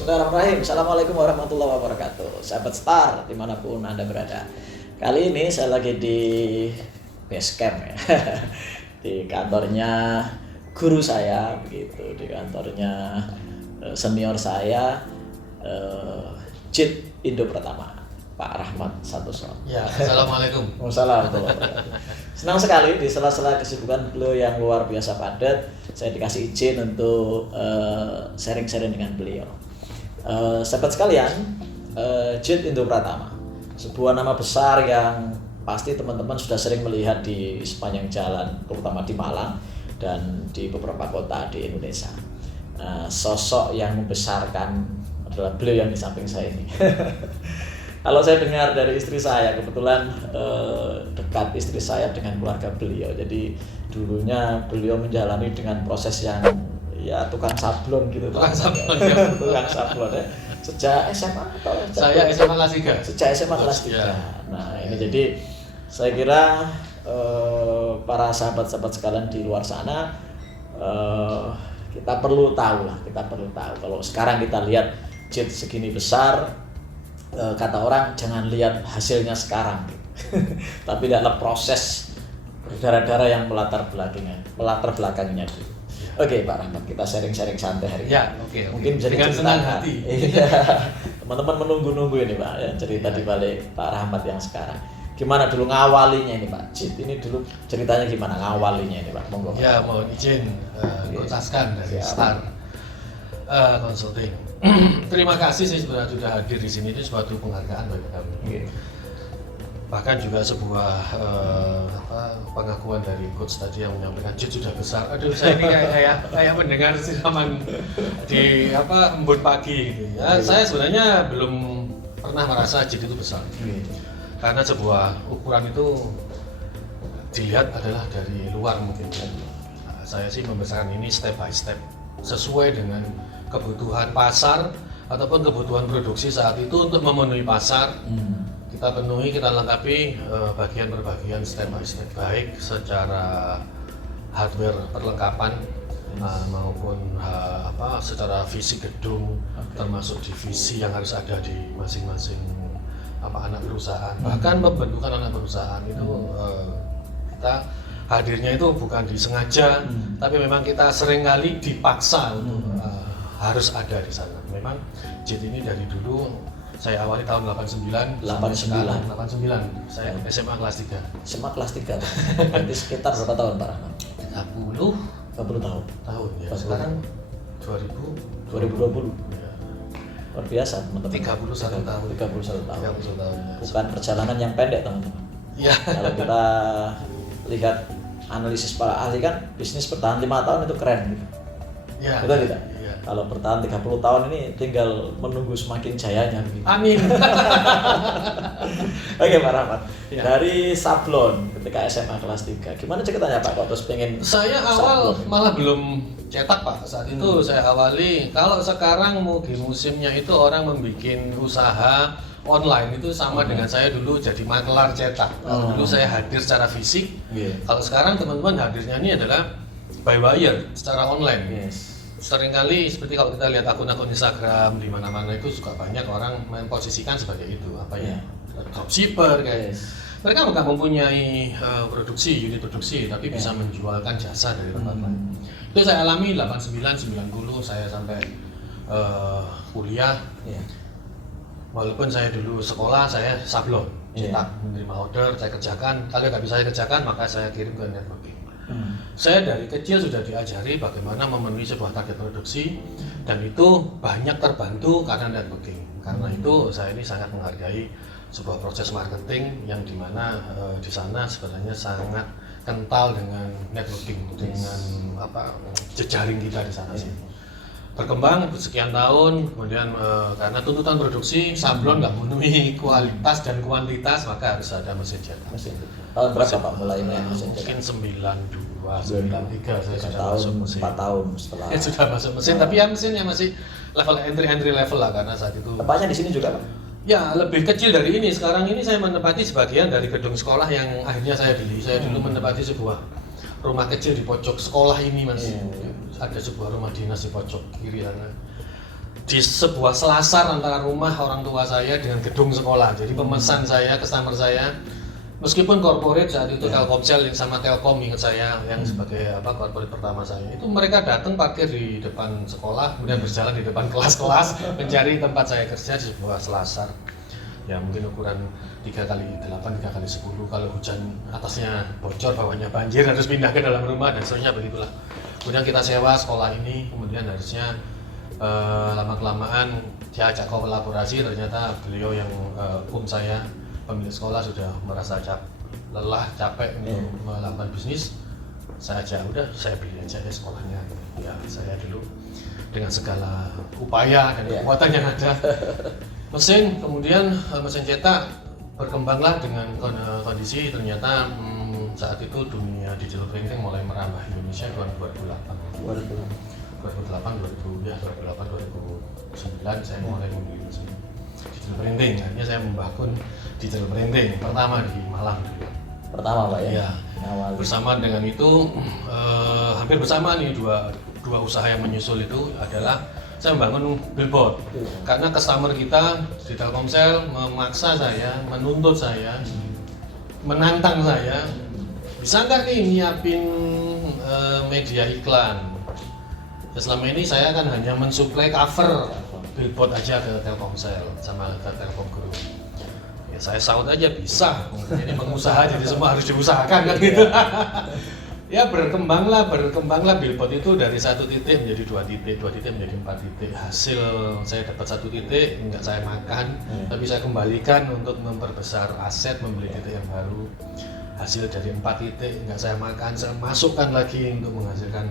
Bismillahirrahmanirrahim. Assalamualaikum warahmatullahi wabarakatuh. Sahabat Star dimanapun Anda berada. Kali ini saya lagi di base camp ya. Di kantornya guru saya begitu, di kantornya senior saya JIT Indo Pratama, Pak Rahmat Santoso. Ya, assalamualaikum. Waalaikumsalam. Senang sekali di sela-sela kesibukan beliau yang luar biasa padat, saya dikasih izin untuk sharing-sharing dengan beliau. Sahabat sekalian, JIT Indo Pratama, sebuah nama besar yang pasti teman-teman sudah sering melihat di sepanjang jalan, terutama di Malang dan di beberapa kota di Indonesia. Sosok yang membesarkan adalah beliau yang di samping saya ini. Kalau saya dengar dari istri saya, kebetulan dekat istri saya dengan keluarga beliau. Jadi dulunya beliau menjalani dengan proses yang ya tukang sablon gitu. Tukang sablon ya. Tukang sablon ya. Sejak SMA atau saya SMA kelas 3. Sejak SMA kelas 3. Ya. Nah, ini jadi saya kira para sahabat-sahabat sekalian di luar sana kita perlu tahu kalau sekarang kita lihat JIT segini besar, kata orang jangan lihat hasilnya sekarang tapi lihatlah proses berdarah-darah yang melatar belakangnya dulu. Oke Pak Rahmat, kita sharing-sharing santai hari ini. Ya, oke. Mungkin bisa dengan senang hati. Teman-teman menunggu-nunggu ini Pak ya, cerita di balik Pak Rahmat yang sekarang. Gimana dulu ngawalinya ini Pak JIT ini, dulu ceritanya gimana ngawalinya ini Pak? Monggo. Ya, mohon izin kutaskan dari Star Consulting. Terima kasih sih sudah hadir di sini, itu suatu penghargaan bagi kami. Bahkan juga sebuah pengakuan dari coach tadi yang menyampaikan JIT sudah besar. Aduh, saya ini kayak mendengar siraman di embun pagi gitu. Ya, saya sebenarnya belum pernah merasa JIT itu besar. Karena sebuah ukuran itu dilihat adalah dari luar mungkin. Saya sih membesarkan ini step by step sesuai dengan kebutuhan pasar ataupun kebutuhan produksi saat itu untuk memenuhi pasar. Kita penuhi, kita lengkapi bagian per bagian step by step, baik secara hardware perlengkapan maupun secara fisik gedung, termasuk divisi yang harus ada di masing-masing anak perusahaan. Bahkan pembentukan anak perusahaan itu kita hadirnya itu bukan disengaja, tapi memang kita seringkali dipaksa untuk harus ada di sana. Memang JIT ini dari dulu saya awali tahun 89. Saya SMA kelas 3. SMA kelas 3. Berarti sekitar berapa tahun Pak Rahmat? 30 tahun. Ya. Sekarang 2020. Ya. Luar biasa teman-teman. 31 tahun. 31 tahun. Ya. Bukan perjalanan yang pendek teman-teman. Ya. Kalau kita lihat analisis para ahli kan bisnis bertahan 5 tahun itu keren gitu. Ya. Betul tidak? Ya. Kalau bertahan 30 tahun ini tinggal menunggu semakin jayanya begitu. Amin. Oke Pak Rahmat, Ya. dari sablon ketika SMA kelas 3, gimana ceritanya Pak kok terus pengen Saya awal sablon? malah belum cetak Pak. Saat itu saya awali, kalau sekarang di musimnya itu orang membuat usaha online itu sama dengan saya dulu jadi makelar cetak. Dulu saya hadir secara fisik. Kalau sekarang teman-teman hadirnya ini adalah by wire secara online. Seringkali seperti kalau kita lihat akun-akun Instagram di mana-mana itu suka banyak orang memposisikan sebagai itu dropshipper kayak. Mereka bukan mempunyai unit produksi, tapi bisa menjualkan jasa dari tempat lain. Itu saya alami 89, 90 saya sampai kuliah. Walaupun saya dulu sekolah, saya sablon, cetak, menerima order, saya kerjakan. Kalau nggak bisa saya kerjakan, maka saya kirim ke networking. Saya dari kecil sudah diajari bagaimana memenuhi sebuah target produksi, dan itu banyak terbantu karena networking. Karena itu saya ini sangat menghargai sebuah proses marketing yang dimana di sana sebenarnya sangat kental dengan networking, dengan jejaring kita di sana sih. Berkembang sekian tahun, kemudian karena tuntutan produksi sablon nggak memenuhi kualitas dan kuantitas, maka harus ada mesin cetak. Tahun berapa Pak mulai main mesin cetak? Mungkin 92, 93 saya sudah masuk mesin. 4 tahun setelah. Sudah masuk mesin, tapi ya mesinnya masih level entry level lah karena saat itu. Tempatnya di sini juga Pak? Ya, lebih kecil dari ini. Sekarang ini saya menempati sebagian dari gedung sekolah yang akhirnya saya beli. Saya dulu menempati sebuah rumah kecil di pojok sekolah ini, Mas. Ada sebuah rumah dinas di pojok kiri sana. di sebuah selasar antara rumah orang tua saya dengan gedung sekolah. Jadi pemesan saya, customer saya, meskipun corporate saat itu Telkomsel sama Telkom, ingat saya yang sebagai corporate pertama saya, itu mereka datang parkir di depan sekolah, kemudian berjalan di depan kelas-kelas mencari tempat saya kerja di sebuah selasar. Ya mungkin ukuran 3x8, 3x10, kalau hujan atasnya bocor, bawahnya banjir, harus pindah ke dalam rumah dan seterusnya, begitulah. Kemudian kita sewa sekolah ini, kemudian harusnya lama-kelamaan dia ajak kolaborasi, ternyata beliau yang saya, pemilik sekolah, sudah merasa lelah, capek untuk melakukan bisnis. Saya ajak, udah saya beli aja deh sekolahnya. Ya saya dulu dengan segala upaya dan kekuatan yang ada. Mesin, kemudian mesin cetak berkembanglah dengan kondisi ternyata saat itu dunia digital printing mulai merambah Indonesia tahun 2008, 2009 saya mulai memilih digital printing. Akhirnya saya membangun digital printing pertama di Malang. Pertama Pak ya? Iya. Bersama dengan itu hampir bersama nih dua usaha yang menyusul itu adalah saya membangun billboard. Karena customer kita di Telkomsel memaksa saya, menuntut saya, menantang saya, bisa nggak nih nyiapin media iklan. Ya, selama ini saya kan hanya mensuplai cover billboard aja ke Telkomsel sama ke Telkom Group. Ya saya saut aja bisa. Ini pengusaha jadi semua harus diusahakan kan gitu. Ya berkembanglah billboard itu dari 1 titik menjadi 2 titik, 2 titik menjadi 4 titik. Hasil saya dapat 1 titik, enggak saya makan, tapi saya kembalikan untuk memperbesar aset, membeli titik yang baru. Hasil dari 4 titik enggak saya makan, saya masukkan lagi untuk menghasilkan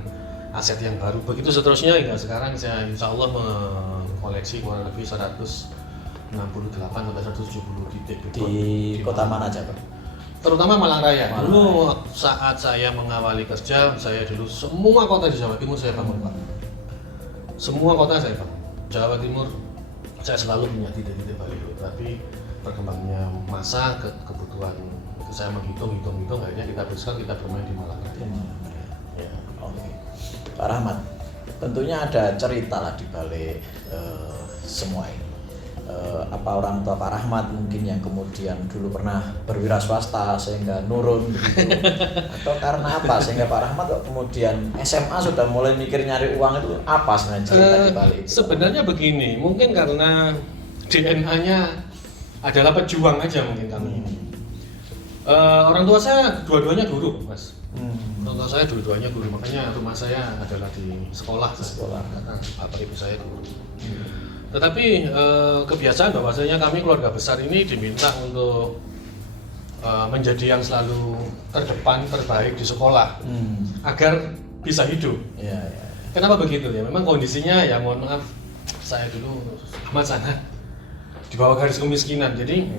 aset yang baru. Begitu seterusnya hingga sekarang saya insya Allah mengkoleksi kurang lebih 168 sampai 170 titik di kota mana aja Pak? Terutama Malang Raya. Dulu saat saya mengawali kerja, saya dulu semua kota di Jawa Timur saya bangun Pak. Semua kota saya bangun. Jawa Timur saya selalu punya titik-titik baliho, tapi berkembangnya masa kebutuhan saya menghitung akhirnya kita teruskan, kita bermain di Malang Raya. Ya, oke. Pak Rahmat, tentunya ada cerita lah di balik semua ini. Apa orang tua Pak Rahmat mungkin yang kemudian dulu pernah berwira swasta sehingga nurun begitu, atau karena apa sehingga Pak Rahmat kok kemudian SMA sudah mulai mikir nyari uang, itu apa sebenarnya cerita di balik itu? Sebenarnya begini, mungkin karena DNA-nya adalah pejuang aja mungkin kami ini. Orang tua saya dua-duanya guru, Mas. Orang tua saya dua-duanya guru, makanya rumah saya adalah di sekolah. Bapak ibu saya guru. Tetapi kebiasaan bahwasanya kami keluarga besar ini diminta untuk menjadi yang selalu terdepan, terbaik di sekolah agar bisa hidup. Ya. Kenapa begitu ya? Memang kondisinya ya mohon maaf, saya dulu amat sangat di bawah garis kemiskinan. Jadi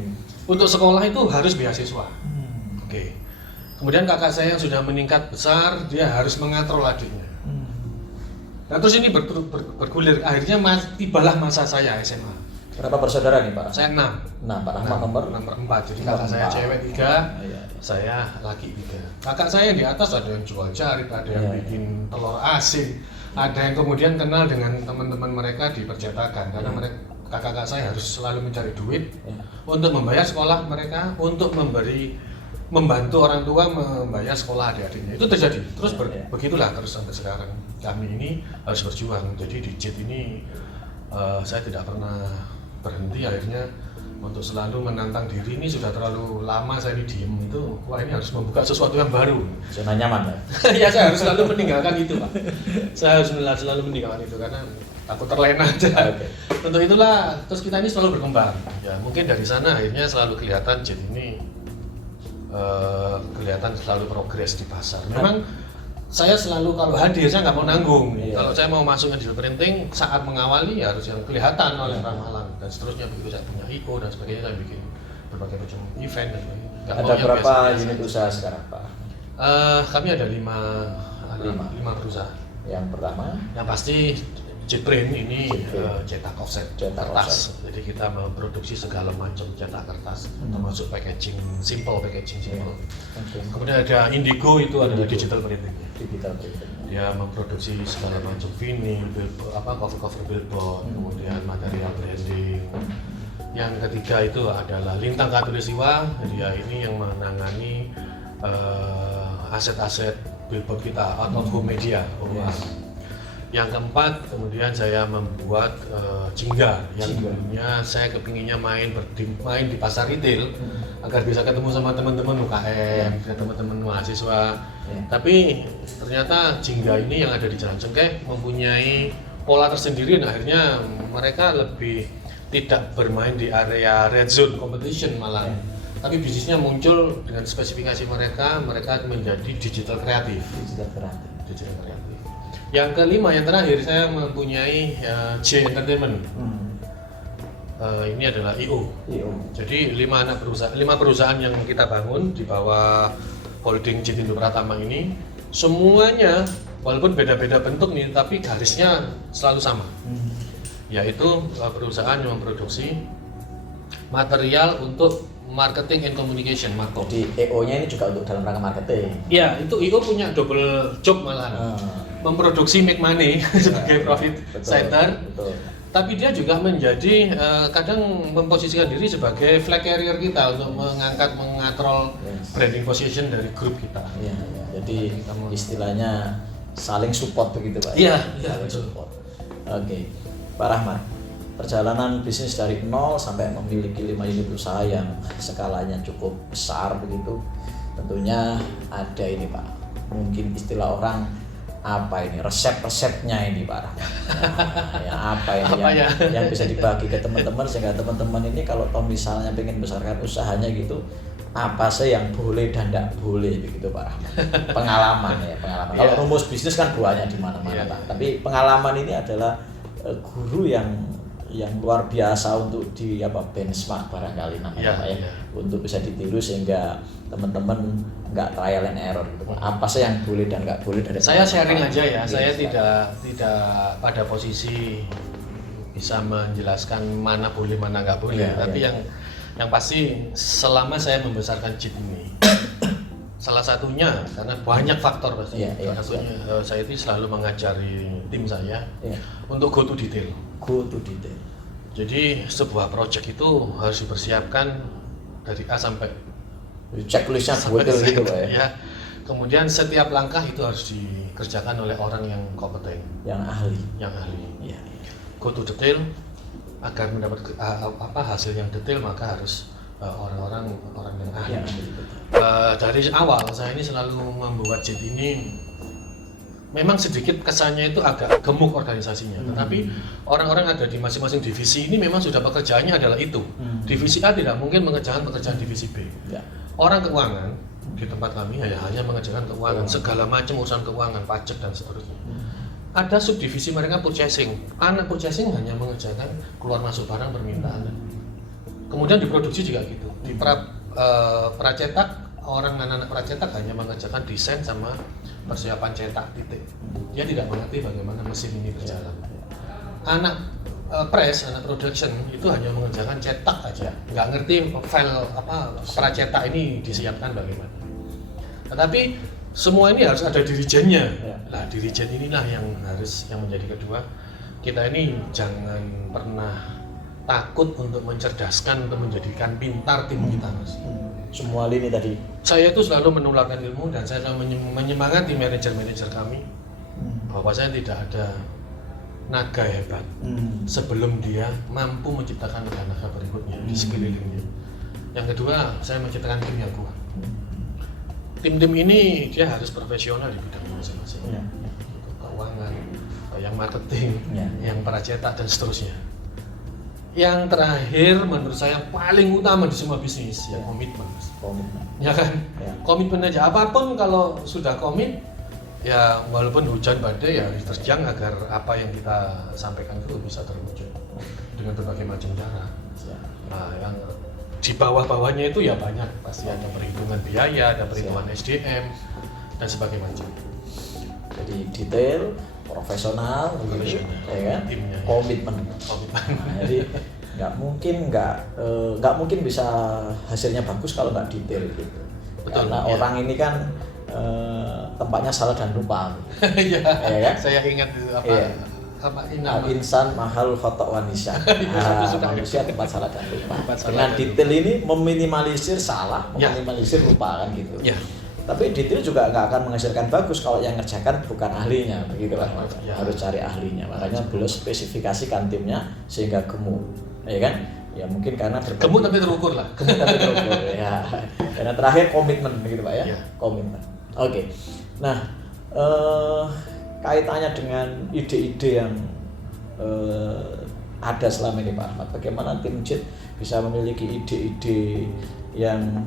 untuk sekolah itu harus beasiswa. Oke. Kemudian kakak saya yang sudah meningkat besar, dia harus mengatrol adiknya. Nah terus ini bergulir, akhirnya tibalah masa saya SMA. Berapa bersaudara nih Pak? Saya 6. Nah Pak Rahmat nomor 4, jadi kakak saya cewek 3, saya laki 3. Kakak saya di atas ada yang jual jarit, ada yang bikin telur asin, ada yang kemudian kenal dengan teman-teman mereka di percetakan, karena mereka kakak-kakak saya harus selalu mencari duit untuk membayar sekolah mereka, untuk membantu orang tua membayar sekolah adik-adiknya. Itu terjadi terus begitulah terus sampai sekarang. Kami ini harus berjuang. Jadi di JIT ini saya tidak pernah berhenti, akhirnya untuk selalu menantang diri. Ini sudah terlalu lama saya ini diem, itu wah ini harus membuka sesuatu yang baru. Zona nyaman ya? Ya saya harus selalu meninggalkan itu Pak. Saya harus selalu meninggalkan itu karena takut terlena aja. Untuk itulah terus kita ini selalu berkembang. Ya mungkin dari sana akhirnya selalu kelihatan JIT ini kelihatan selalu progres di pasar. Memang saya selalu kalau hadir saya nggak mau nanggung. Kalau saya mau masuk digital printing saat mengawali ya harus yang kelihatan oleh orang Malang dan seterusnya. Begitu saya punya ICO dan sebagainya, saya bikin berbagai macam event dan sebagainya. Ada berapa unit usaha sekarang Pak? Kami ada 5 perusahaan. Yang pertama, yang pasti JITprint ini cetak offset kertas. Jadi kita memproduksi segala macam cetak kertas, termasuk packaging simple. Kemudian ada Indigo, itu adalah digital printing. dia memproduksi segala macam vinyl, cover billboard, kemudian material branding. Yang ketiga itu adalah Lintang Khatulistiwa, dia ini yang menangani aset-aset billboard kita atau home media. Yang keempat, kemudian saya membuat Jingga yang dulunya saya kepinginnya main di pasar retail agar bisa ketemu sama teman-teman UKM, teman-teman mahasiswa. Tapi ternyata Jingga ini yang ada di Jalan Cengkeh mempunyai pola tersendiri, dan akhirnya mereka lebih tidak bermain di area red zone competition malah. Tapi bisnisnya muncul dengan spesifikasi mereka menjadi digital kreatif. Yang kelima, yang terakhir, saya mempunyai J Entertainment. Ini adalah IO. Jadi 5 perusahaan yang kita bangun di bawah holding Jitindo Pratama ini, semuanya walaupun beda-beda bentuk nih, tapi garisnya selalu sama. Yaitu perusahaan yang memproduksi material untuk marketing and communication, Marco. Di EO-nya ini juga untuk dalam rangka marketing. Iya, itu IO punya double job malah. Memproduksi make money sebagai profit center. Tapi dia juga menjadi kadang memposisikan diri sebagai flag carrier kita untuk mengatrol branding position dari grup kita. Jadi istilahnya saling support begitu Pak. Iya, support. Oke. Pak Rahmat, perjalanan bisnis dari nol sampai memiliki 5 unit usaha yang skalanya cukup besar begitu, tentunya ada ini Pak, mungkin istilah orang apa ini, resep-resepnya ini Pak Rahmat. Apa ini yang bisa dibagi ke teman-teman sehingga teman-teman ini kalau misalnya pengen besarkan usahanya gitu, apa sih yang boleh dan tidak boleh begitu Pak Rahmat. Pengalaman. Kalau rumus bisnis kan banyak di mana-mana Pak, tapi pengalaman ini adalah guru yang luar biasa untuk benchmark barangkali namanya Pak ya. Untuk bisa ditiru sehingga teman-teman nggak trial and error gitu. Apa sih yang boleh dan nggak boleh dari saya sharing aja ya. Saya tidak pada posisi bisa menjelaskan mana boleh mana nggak boleh. Tapi yang pasti selama saya membesarkan JIT ini salah satunya karena banyak faktor pasti. Salah satunya saya itu selalu mengajari tim saya untuk go to detail. Jadi sebuah project itu harus dipersiapkan dari A sampai checklistnya detail gitu Pak ya. Kemudian setiap langkah itu harus dikerjakan oleh orang yang kompeten, yang ahli. Go to detail agar mendapat hasil yang detail, maka harus orang yang ahli. Dari awal saya ini selalu membuat JIT ini memang sedikit kesannya itu agak gemuk organisasinya, tetapi orang-orang ada di masing-masing divisi ini memang sudah pekerjaannya adalah itu. Divisi A tidak mungkin mengerjakan pekerjaan divisi B. Orang keuangan di tempat kami hanya mengerjakan keuangan, segala macam urusan keuangan, pajak dan seterusnya. Ada subdivisi mereka purchasing. Anak purchasing hanya mengerjakan keluar masuk barang permintaan. Kemudian diproduksi juga gitu. Di pracetak, anak pracetak hanya mengerjakan desain sama persiapan cetak titik. Dia tidak mengerti bagaimana mesin ini berjalan. Anak press, anak production itu hanya mengerjakan cetak aja, nggak ngerti file pracetak ini disiapkan bagaimana. Tetapi semua ini harus ada dirijennya. Nah, dirijen inilah yang menjadi kedua. Kita ini jangan pernah takut untuk mencerdaskan, untuk menjadikan pintar tim kita, Mas. Semua lini tadi. Saya itu selalu menularkan ilmu dan saya selalu menyemangati manajer-manajer kami bahwa saya tidak ada naga hebat sebelum dia mampu menciptakan naga-naga berikutnya di sekelilingnya. Yang kedua, saya menciptakan tim yang kuat. Tim-tim ini dia harus profesional di bidang masing-masing. Keuangan, yang marketing, yang pracetak dan seterusnya. Yang terakhir menurut saya paling utama di semua bisnis ya komitmen. Ya kan? Komitmen aja, apapun kalau sudah komit ya walaupun hujan badai ya harus terjang agar apa yang kita sampaikan itu bisa terwujud dengan berbagai macam cara. Nah, yang di bawah-bawahnya itu ya banyak, pasti ada perhitungan biaya, ada perhitungan SDM dan sebagainya macam. Jadi detail, profesional, ya kan? Timnya, komitmen. Nah, jadi nggak mungkin bisa hasilnya bagus kalau nggak detail gitu. Betul, karena orang ini kan tempatnya salah dan lupa. Iya. Ya kan? Saya ingat itu apa? Iya. Apa ini nama? Al-insan mahal khotok wanisya. Manusia tempat salah dan lupa. Tempat salah Dengan dan detail ini meminimalisir salah, Ya. meminimalisir lupa kan gitu. Ya. Tapi detail juga nggak akan menghasilkan bagus kalau yang ngerjakan bukan ahlinya, begitu lah. Ya. Harus cari ahlinya. Makanya beliau spesifikasikan timnya sehingga gemuk, ya kan? Ya mungkin karena Gemuk tapi terukur lah. gemuk tapi terukur, ya. Dan terakhir komitmen, begitu Pak ya? Ya. Komitmen. Oke. Nah, kaitannya dengan ide-ide yang ada selama ini Pak Ahmad, bagaimana tim JIT bisa memiliki ide-ide yang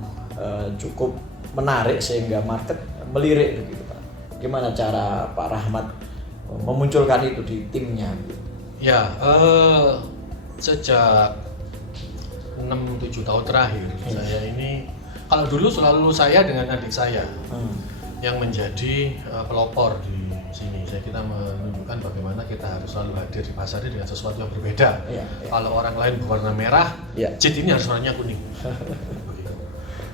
cukup menarik sehingga market melirik begitu Pak. Gimana cara Pak Rahmat memunculkan itu di timnya? Ya, sejak 6-7 tahun terakhir saya ini, kalau dulu selalu saya dengan adik saya yang menjadi pelopor di sini. Kita menunjukkan bagaimana kita harus selalu hadir di pasar ini dengan sesuatu yang berbeda. Iya. Kalau orang lain berwarna merah, Iya. JIT ini harus warnanya kuning. Begitu.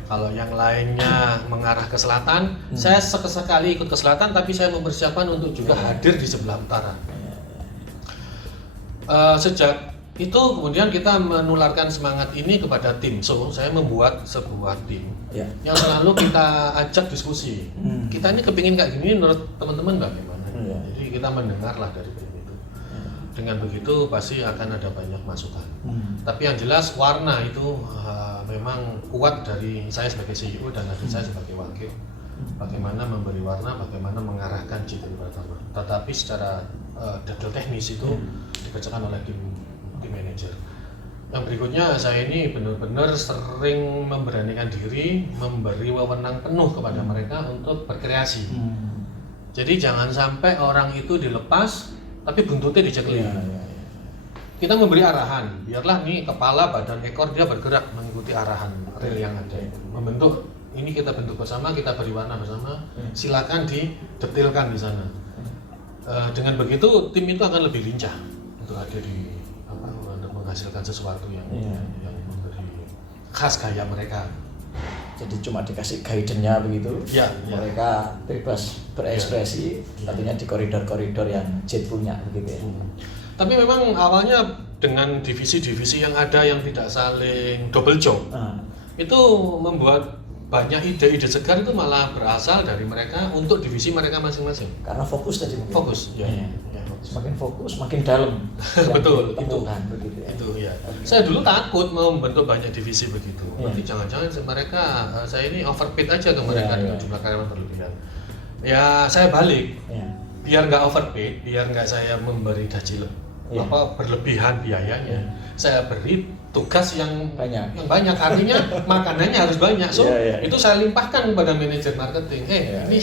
Kalau yang lainnya mengarah ke selatan, saya sekali ikut ke selatan, tapi saya mempersiapkan untuk juga hadir di sebelah utara. Sejak itu kemudian kita menularkan semangat ini kepada tim. So, saya membuat sebuah tim yang selalu kita ajak diskusi. Kita ini kepingin kayak gini, menurut teman-teman bagaimana? Jadi kita mendengarlah dari tim itu. Dengan begitu pasti akan ada banyak masukan. Tapi yang jelas warna itu memang kuat dari saya sebagai CEO dan adik saya sebagai wakil. Bagaimana memberi warna, bagaimana mengarahkan JIT pertama. Tetapi secara detail teknis itu dikerjakan oleh tim manajer. Yang berikutnya, saya ini benar-benar sering memberanikan diri, memberi wewenang penuh kepada mereka untuk berkreasi. Jadi jangan sampai orang itu dilepas, tapi buntutnya dicekelin. Kita memberi arahan, biarlah nih kepala, badan, ekor dia bergerak mengikuti arahan real yang ada. Membentuk, ini kita bentuk bersama, kita beri warna bersama. Silakan didetailkan di sana. Dengan begitu tim itu akan lebih lincah untuk hadir di untuk menghasilkan sesuatu yang memberi khas gaya mereka. Jadi cuma dikasih guidance-nya begitu, mereka bebas berekspresi, tentunya di koridor-koridor yang JIT punya begitu ya. Tapi memang awalnya dengan divisi-divisi yang ada yang tidak saling double job, itu membuat banyak ide-ide segar itu malah berasal dari mereka untuk divisi mereka masing-masing. Karena fokus tadi. Fokus, Semakin fokus, makin dalam. Betul, itu. Begitu ya. Itu ya. Saya dulu takut mau membentuk banyak divisi begitu. Nanti jangan-jangan mereka, saya ini overpaid aja ke mereka dengan jumlah karyawan berlebihan. Ya saya balik, biar nggak overpaid, biar nggak saya memberi gaji berlebihan biayanya. Saya beri tugas yang banyak, artinya makanannya harus banyak. So itu saya limpahkan kepada manajer marketing. Ini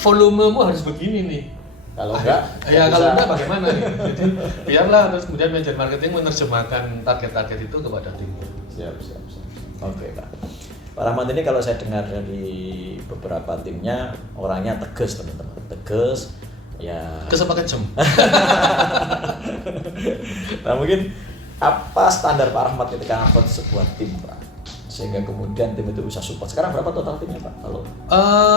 volumemu harus begini nih. Kalau enggak, kalau enggak bagaimana nih? Jadi biarlah terus kemudian manajer marketing menerjemahkan target-target itu kepada tim. Siap. Oke Pak. Pak Rahmat ini kalau saya dengar dari beberapa timnya orangnya tegas teman-teman, tegas. Ya. Apa kejam? Nah mungkin apa standar Pak Rahmat ketika ngangkut sebuah tim Pak? Sehingga kemudian tim itu bisa support. Sekarang berapa total timnya Pak? Kalau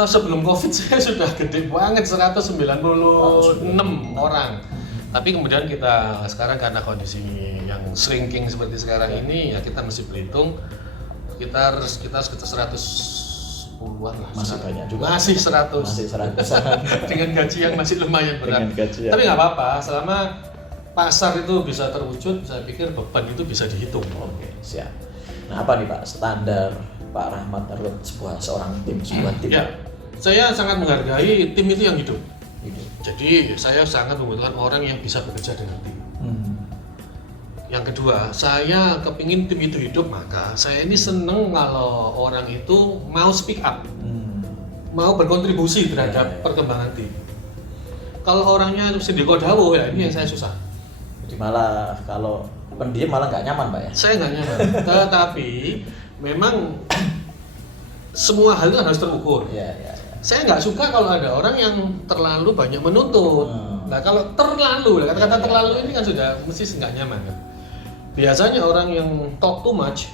sebelum COVID saya sudah gede banget, 196 orang. Tapi kemudian kita sekarang karena kondisi yang shrinking seperti sekarang ini, ya kita mesti berhitung sekitar 110-an lah. Masih banyak juga. Masih 100. Masih 100. Dengan gaji yang masih lumayan berat. Tapi nggak apa-apa, selama pasar itu bisa terwujud, saya pikir beban itu bisa dihitung. Oke, siap. Nah apa nih Pak standar Pak Rahmat menurut seorang tim, sebuah tim? Ya, saya sangat menghargai tim itu yang hidup. Jadi saya sangat membutuhkan orang yang bisa bekerja dengan tim. Yang kedua, saya kepingin tim itu hidup, maka saya ini seneng kalau orang itu mau speak up, mau berkontribusi terhadap perkembangan tim. Kalau orangnya sendiri dawuh, ya ini yang saya susah. Jadi malah kalau pendiam malah nggak nyaman Pak ya? Saya nggak nyaman, tetapi memang semua hal itu harus terukur. Saya nggak suka kalau ada orang yang terlalu banyak menuntut. Nah kalau terlalu, kata-kata terlalu ini kan sudah mesti nggak nyaman kan. Biasanya orang yang talk too much,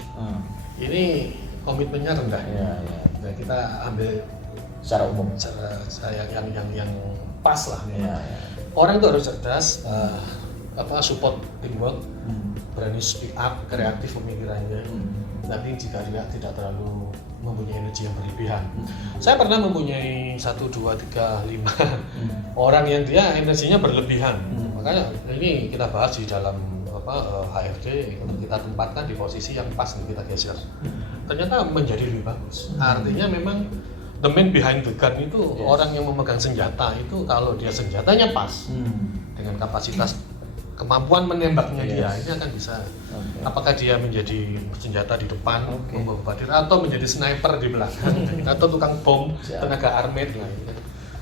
ini komitmennya rendah. Nah kita ambil secara umum. Cara saya yang pas lah. Ya. Orang itu harus cerdas, support teamwork, berani speak up, kreatif pemikirannya. Tapi jika dia tidak terlalu mempunyai energi yang berlebihan. Saya pernah mempunyai 1, 2, 3, 5 orang yang dia energinya berlebihan. Makanya ini kita bahas di dalam HRD untuk kita tempatkan di posisi yang pas nih, kita geser. Ternyata menjadi lebih bagus. Artinya memang the man behind the gun itu orang yang memegang senjata itu kalau dia senjatanya pas dengan kapasitas kemampuan menembaknya dia ini akan bisa apakah dia menjadi senjata di depan membawa badir atau menjadi sniper di belakang atau tukang bom tenaga armet lah gitu.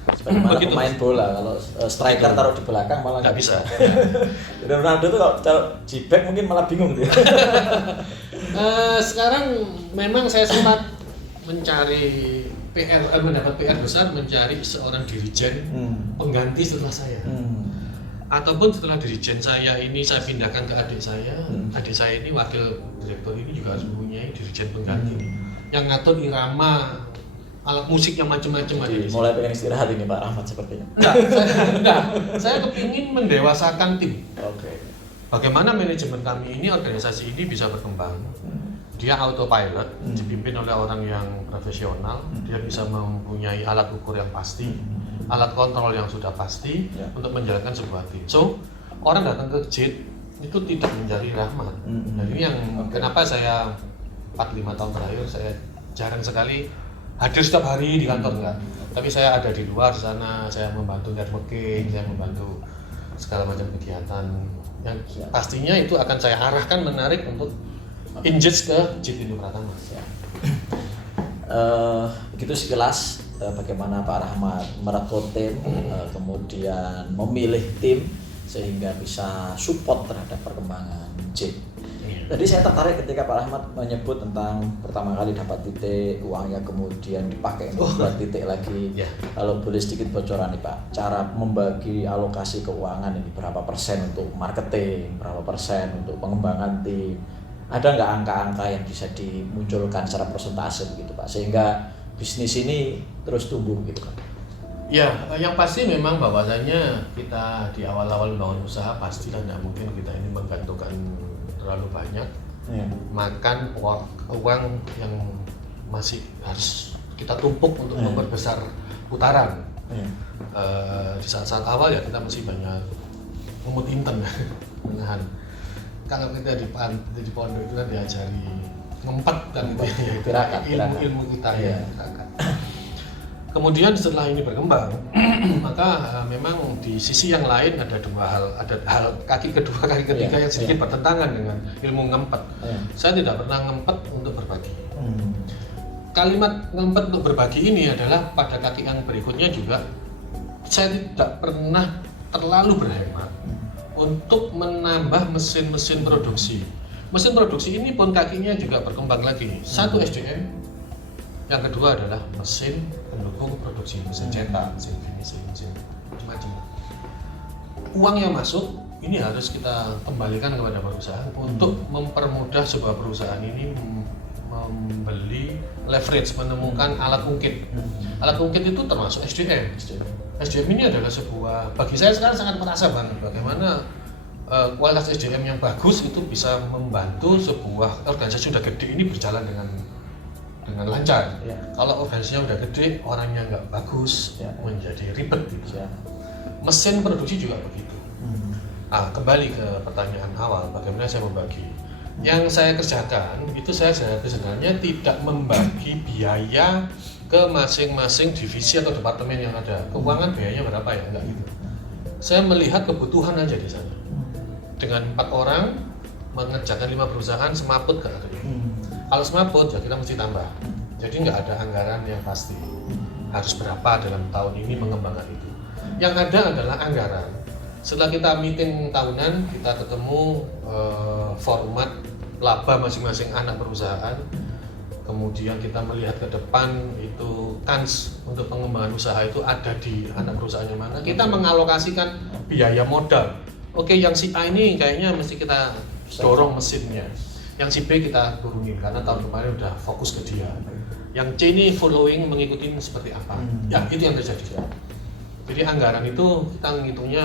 Sebagaimana pemain bola kalau striker taruh di belakang malah nggak bisa. Jadi Ronaldo tuh kalau di back mungkin malah bingung dia. Sekarang memang saya sempat mencari mendapat PR besar mencari seorang dirijen pengganti setelah saya. Ataupun setelah dirijen saya ini saya pindahkan ke adik saya ini wakil direktur ini juga harus mempunyai dirijen pengganti yang ngatur irama alat musik yang macam-macam ada di sini. Mulai pengen istirahat ini Pak Rahmat sepertinya. Saya kepingin mendewasakan tim. Bagaimana manajemen kami ini, organisasi ini bisa berkembang. Dia autopilot, dipimpin oleh orang yang profesional, dia bisa mempunyai alat ukur yang pasti, alat kontrol yang sudah pasti untuk menjalankan sebuah tim. So, orang datang ke JIT itu tidak mencari rahmat. Dan ini yang kenapa saya 4-5 tahun terakhir saya jarang sekali hadir setiap hari di kantor enggak. Tapi saya ada di luar sana, saya membantu networking, saya membantu segala macam kegiatan yang pastinya itu akan saya arahkan menarik untuk engage ke JIT Indo Pratama. Begitu sekilas bagaimana Pak Rahmat merekrut tim, kemudian memilih tim sehingga bisa support terhadap perkembangan JIT. Jadi saya tertarik ketika Pak Rahmat menyebut tentang pertama kali dapat titik, uangnya kemudian dipakai untuk buat titik lagi. Kalau boleh sedikit bocoran nih Pak, cara membagi alokasi keuangan ini berapa persen untuk marketing, berapa persen untuk pengembangan tim. Ada nggak angka-angka yang bisa dimunculkan secara persentase begitu Pak, sehingga bisnis ini terus tumbuh gitu Pak? Ya, yang pasti memang bahwasanya kita di awal-awal membangun usaha pastilah tidak mungkin kita ini menggantungkan terlalu banyak, makan uang yang masih harus kita tumpuk untuk memperbesar putaran. Di saat-saat awal ya kita masih banyak umut inten menahan. Kalau kita di pondok itu kan diajari ngempet kan itu ya, ilmu kita ya. Kemudian setelah ini berkembang, maka memang di sisi yang lain ada hal kaki kedua, kaki ketiga yang sedikit bertentangan dengan ilmu ngempet. Saya tidak pernah ngempet untuk berbagi. Kalimat ngempet untuk berbagi ini adalah pada kaki yang berikutnya juga saya tidak pernah terlalu berhemat untuk menambah mesin-mesin produksi. Mesin produksi ini pun kakinya juga berkembang lagi. Satu SDM, yang kedua adalah mesin pendukung produksi, mesin cetak, mesin finishing, mesin macam-macam. Uang yang masuk ini harus kita kembalikan kepada perusahaan untuk mempermudah sebuah perusahaan ini membeli leverage, menemukan alat ungkit. Alat ungkit itu termasuk SDM. SDM ini adalah sebuah, bagi saya sekarang sangat merasa banget bagaimana kualitas SDM yang bagus itu bisa membantu sebuah organisasi sudah gede ini berjalan dengan lancar. Kalau organisasinya udah gede, orangnya nggak bagus, menjadi ribet gitu. Mesin produksi juga begitu. Kembali ke pertanyaan awal, bagaimana saya membagi? Yang saya kerjakan itu saya sebenarnya tidak membagi biaya ke masing-masing divisi atau departemen yang ada. Keuangan biayanya berapa ya? Enggak gitu. Saya melihat kebutuhan aja di sana. Dengan 4 orang mengerjakan 5 perusahaan semaput kan ada. Kalau semaput ya kita mesti tambah. Jadi nggak ada anggaran yang pasti harus berapa dalam tahun ini mengembangkan itu. Yang ada adalah anggaran. Setelah kita meeting tahunan, kita ketemu format laba masing-masing anak perusahaan. Kemudian kita melihat ke depan itu kans untuk pengembangan usaha itu ada di anak perusahaannya mana. Kita mengalokasikan biaya modal. Oke, yang si A ini kayaknya mesti kita dorong mesinnya. Yang si B kita turunin karena tahun kemarin udah fokus ke dia. Yang C ini following mengikuti seperti apa. Ya itu yang terjadi. Jadi anggaran itu kita ngitungnya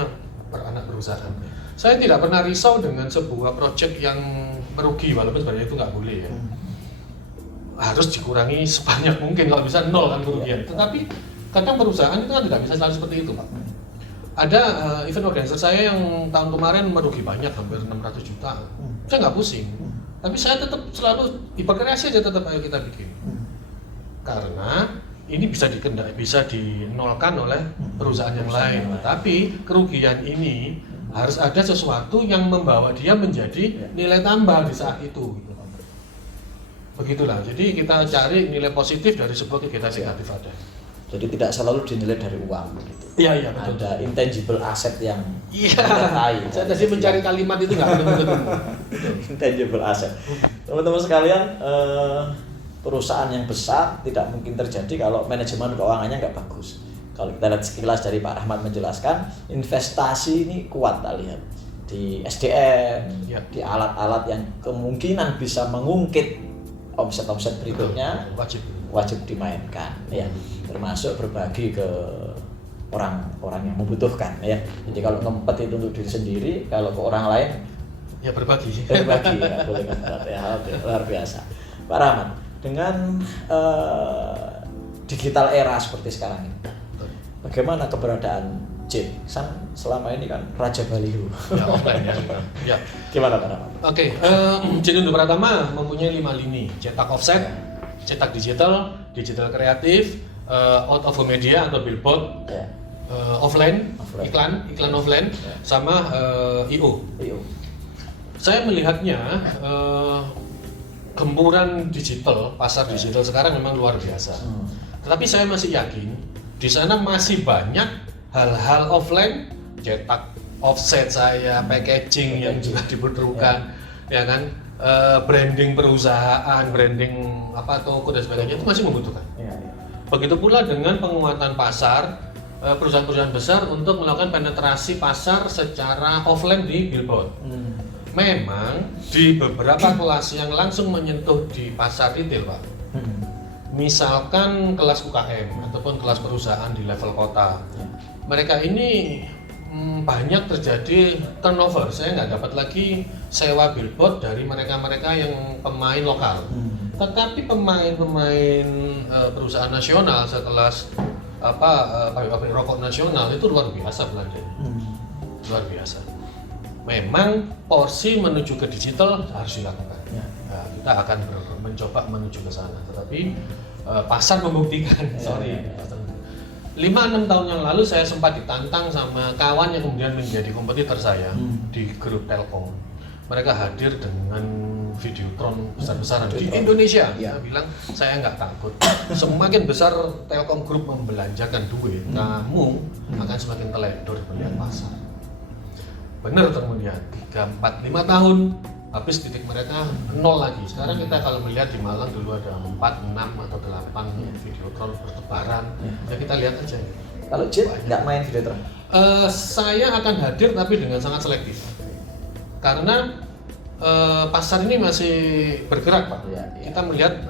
per anak perusahaan. Saya tidak pernah risau dengan sebuah project yang merugi, walaupun sebenarnya itu nggak boleh ya. Harus dikurangi sebanyak mungkin, kalau bisa nol kan kerugian. Tetapi kadang perusahaan itu kan tidak bisa selalu seperti itu, Pak. Ada event organizer saya yang tahun kemarin merugi banyak, hampir 600 juta. Saya nggak pusing. Tapi saya tetap selalu berkreasi aja, tetap ayo kita bikin. Karena ini bisa dinolkan oleh perusahaan yang lain. Tapi kerugian ini harus ada sesuatu yang membawa dia menjadi nilai tambah di saat itu. Begitulah. Jadi kita cari nilai positif dari sebuah kegiatan negatif ada. Jadi tidak selalu dinilai dari uang gitu. Iya, betul. Ada intangible asset yang lain. Saya tadi mencari kalimat itu nggak ketemu. Intangible asset. Teman-teman sekalian, perusahaan yang besar tidak mungkin terjadi kalau manajemen keuangannya nggak bagus. Kalau kita lihat sekilas dari Pak Rahmat menjelaskan, investasi ini kuat kita lihat di SDM, di alat-alat yang kemungkinan bisa mengungkit omset-omset berikutnya wajib dimainkan ya, termasuk berbagi ke orang-orang yang membutuhkan ya. Jadi kalau ngempet itu untuk diri sendiri, kalau ke orang lain ya berbagi ya, boleh ngempet ya, luar biasa. Pak Rahmat, dengan digital era seperti sekarang ini, bagaimana keberadaan JIT? Selama ini kan Raja Baliho. Ya, offline ya. Gimana Pak Rahmat? Oke, JIT untuk pertama mempunyai 5 lini: cetak offset, cetak digital, digital kreatif, out of media atau billboard, offline, iklan offline, sama IO. Saya melihatnya gempuran digital, pasar digital sekarang memang luar biasa. Tetapi saya masih yakin di sana masih banyak hal-hal offline, cetak offset saya, packaging yang juga diperlukan, ya kan, branding perusahaan, branding toko dan sebagainya itu masih membutuhkan. Begitu pula dengan penguatan pasar, perusahaan-perusahaan besar untuk melakukan penetrasi pasar secara offline di billboard. Memang di beberapa kelas yang langsung menyentuh di pasar retail, Pak. Misalkan kelas UKM ataupun kelas perusahaan di level kota, mereka ini banyak terjadi turnover. Saya nggak dapat lagi sewa billboard dari mereka-mereka yang pemain lokal. Tetapi pemain-pemain perusahaan nasional sekelas pabrik rokok nasional itu luar biasa belanjanya. Luar biasa. Memang porsi menuju ke digital harus dilakukan. Nah, kita akan mencoba menuju ke sana. Tetapi pasar membuktikan. 5-6 tahun yang lalu saya sempat ditantang sama kawan yang kemudian menjadi kompetitor saya di grup Telkom. Mereka hadir dengan Videotron besar-besaran di Indonesia. Saya bilang, saya nggak takut. Semakin besar Telkom Group membelanjakan duit, kamu akan semakin teledor melihat pasar. Benar kemudian 3, 4, 5 tahun habis titik mereka nol lagi. Sekarang kita kalau melihat di Malang dulu ada 4, 6 atau 8 Videotron bertebaran. Ya kita lihat aja. Kalau JIT nggak main Videotron? Saya akan hadir tapi dengan sangat selektif. Karena pasar ini masih bergerak, Pak. Kita melihat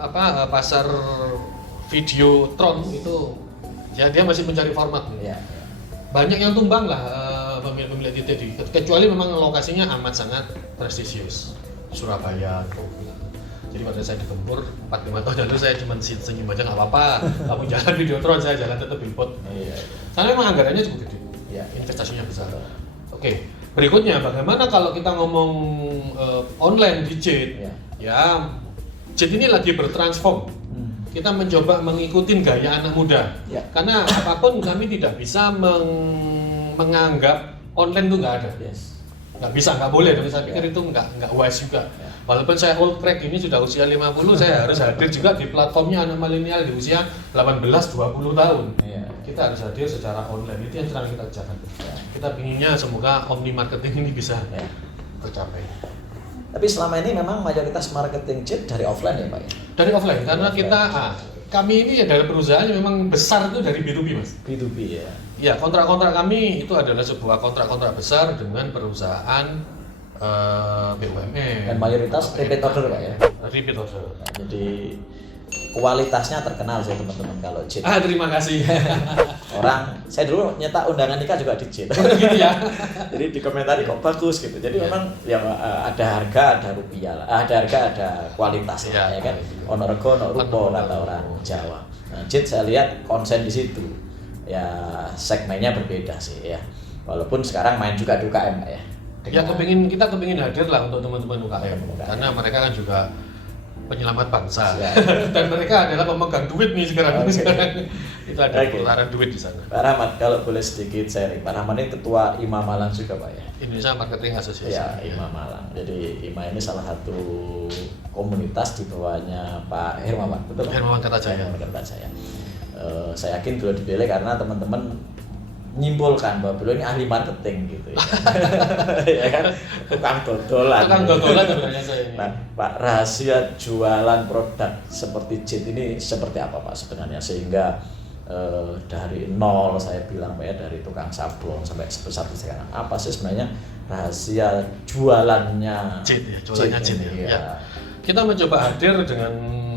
pasar Videotron itu ya dia masih mencari format. Banyak yang tumbang lah pemilik titik, kecuali memang lokasinya amat sangat prestisius, Surabaya. Jadi pada saya di Gempur 4-5 tahun lalu saya cuma senyum aja, nggak apa-apa. Kamu jalan Videotron, saya jalan tetap billboard. Karena memang anggarannya cukup gede, investasinya besar. Oke, berikutnya bagaimana kalau kita ngomong online di JIT? Ya, JIT ini lagi bertransform. Kita mencoba mengikuti gaya anak muda. Karena apapun kami tidak bisa menganggap online itu nggak ada. Nggak bisa, nggak boleh. Tapi saya pikir itu nggak wise juga. Walaupun saya old crack ini sudah usia 50, saya harus hadir juga di platformnya anak milenial di usia 18-20 tahun. Kita harus hadir secara online. Itu yang sedang kita kerjakan. Kita pinginnya semoga omni marketing ini bisa tercapai. Tapi selama ini memang mayoritas marketing JIT dari offline ya Pak ya? Dari offline, karena kami ini adalah perusahaan yang memang besar itu dari B2B, Mas. B2B ya? Ya, kontrak-kontrak kami itu adalah sebuah kontrak-kontrak besar dengan perusahaan BUMN. Dan mayoritas repeat order Pak ya. Repeat order. Nah, jadi kualitasnya terkenal sih teman-teman kalau JIT. Terima kasih. Saya dulu nyetak undangan nikah juga di JIT. Gitu ya. Jadi dikomentari kok bagus gitu. Jadi memang ya ada harga, ada rupiah, ada harga, ada kualitas ya kan. Ono rego, ono rupo kata orang Jawa. Nah, JIT saya lihat konsen di situ. Ya segmennya berbeda sih ya. Walaupun sekarang main juga di UKM Pak ya. Ya kita kepingin hadir lah untuk teman-teman UKM. Karena mereka kan juga penyelamat bangsa dan mereka adalah pemegang duit nih sekarang. Itu ada perputaran duit di sana. Pak Rahmat, kalau boleh sedikit sharing, Pak Rahmat ini ketua IMA Malang juga Pak ya? Indonesia Marketing Association. Ya, IMA Malang. Jadi IMA ini salah satu komunitas di bawahnya Pak Hermawan, betul? Hermawan Kertajaya. Saya yakin beliau dipilih karena teman-teman nyimpulkan bahwa beliau ini ahli marketing gitu ya. Ya kan, tukang dodolan sebenarnya saya ini. Nah, Pak, rahasia jualan produk seperti JIT ini seperti apa Pak sebenarnya sehingga dari nol saya bilang Pak ya, dari tukang sablon sampai sebesar sekarang, apa sih sebenarnya rahasia jualannya JIT ya, jualannya JIT ya. Kita mencoba hadir dengan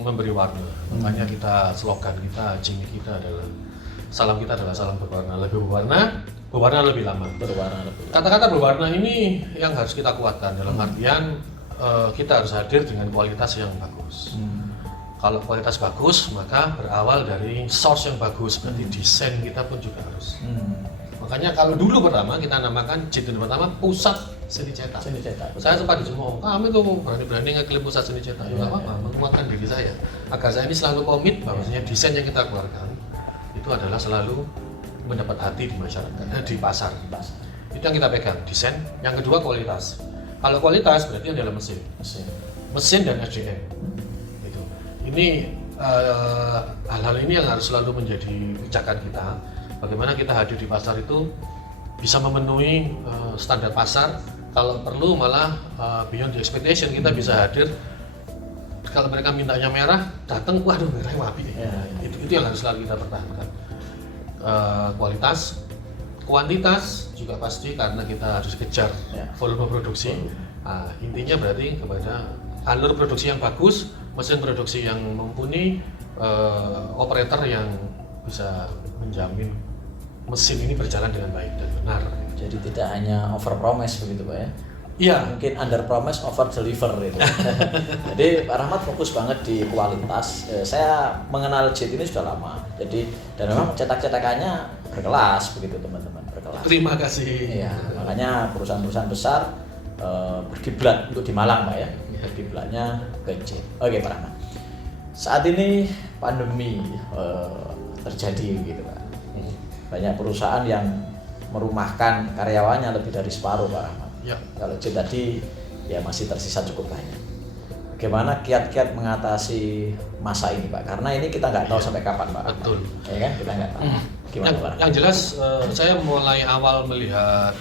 memberi warna. Makanya kita slogan kita, gimmick kita adalah salam kita adalah salam berwarna, lebih berwarna lebih lama. Kata-kata berwarna ini yang harus kita kuatkan dalam artian kita harus hadir dengan kualitas yang bagus. Kalau kualitas bagus, maka berawal dari source yang bagus, berarti desain kita pun juga harus. Makanya kalau dulu pertama kita namakan JIT pertama pusat seni cetak. Saya sempat dicemooh, kami tuh berani-berani ngeklaim pusat seni cetak. Ya nggak apa-apa, menguatkan diri saya agar saya ini selalu komit bahwasanya desain yang kita keluarkan itu adalah selalu mendapat hati di masyarakat, di pasar. Itu yang kita pegang, desain. Yang kedua kualitas. Kalau kualitas berarti adalah mesin dan SDM. Itu. Ini hal-hal ini yang harus selalu menjadi pijakan kita. Bagaimana kita hadir di pasar itu bisa memenuhi standar pasar. Kalau perlu malah beyond the expectation, kita bisa hadir. Kalau mereka mintanya merah, datang, waduh merahnya wapi. Itu yang harus selalu kita pertahankan. Kualitas, kuantitas juga pasti karena kita harus kejar volume produksi. Intinya berarti kepada alur produksi yang bagus, mesin produksi yang mumpuni, operator yang bisa menjamin mesin ini berjalan dengan baik dan benar. Jadi tidak hanya over promise begitu Pak ya? Iya. Mungkin under promise over deliver itu. Jadi Pak Rahmat fokus banget di kualitas. Saya mengenal JIT ini sudah lama. Jadi dan memang cetak-cetakannya berkelas begitu teman-teman, berkelas. Terima kasih. Iya, makanya perusahaan-perusahaan besar berkiblat untuk di Malang Pak ya. Berkiblatnya ke JIT. Oke Pak Rahmat. Saat ini pandemi terjadi gitu Pak. Banyak perusahaan yang merumahkan karyawannya lebih dari separuh Pak Rahmat. Ya. Kalau JIT tadi ya masih tersisa cukup banyak. Bagaimana kiat-kiat mengatasi masa ini Pak? Karena ini kita nggak tahu sampai kapan Pak. Betul. Ya kan kita nggak tahu. Gimana Pak? Yang jelas saya mulai awal melihat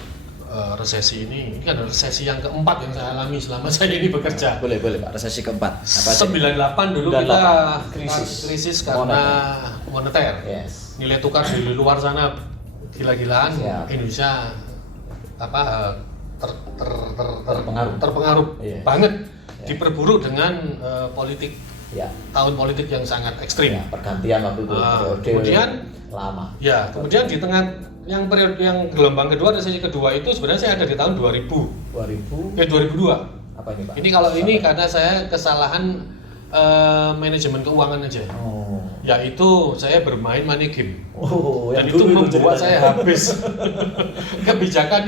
resesi ini kan resesi yang keempat yang saya alami selama saya ini bekerja. Boleh Pak, resesi keempat. 98 dulu 98. kita krisis karena moneter. Yes. Nilai tukar di luar sana gila-gilaan. Indonesia terpengaruh banget, diperburuk dengan politik tahun politik yang sangat ekstrim. Pergantian waktu itu kemudian lama. Ya, kemudian di tengah yang periode yang gelombang kedua, resesi kedua itu sebenarnya saya ada di tahun 2002. Apa ini Pak? Ini kalau ini karena saya kesalahan manajemen keuangan aja. Yaitu saya bermain money game. Dan itu membuat saya habis. Kebijakan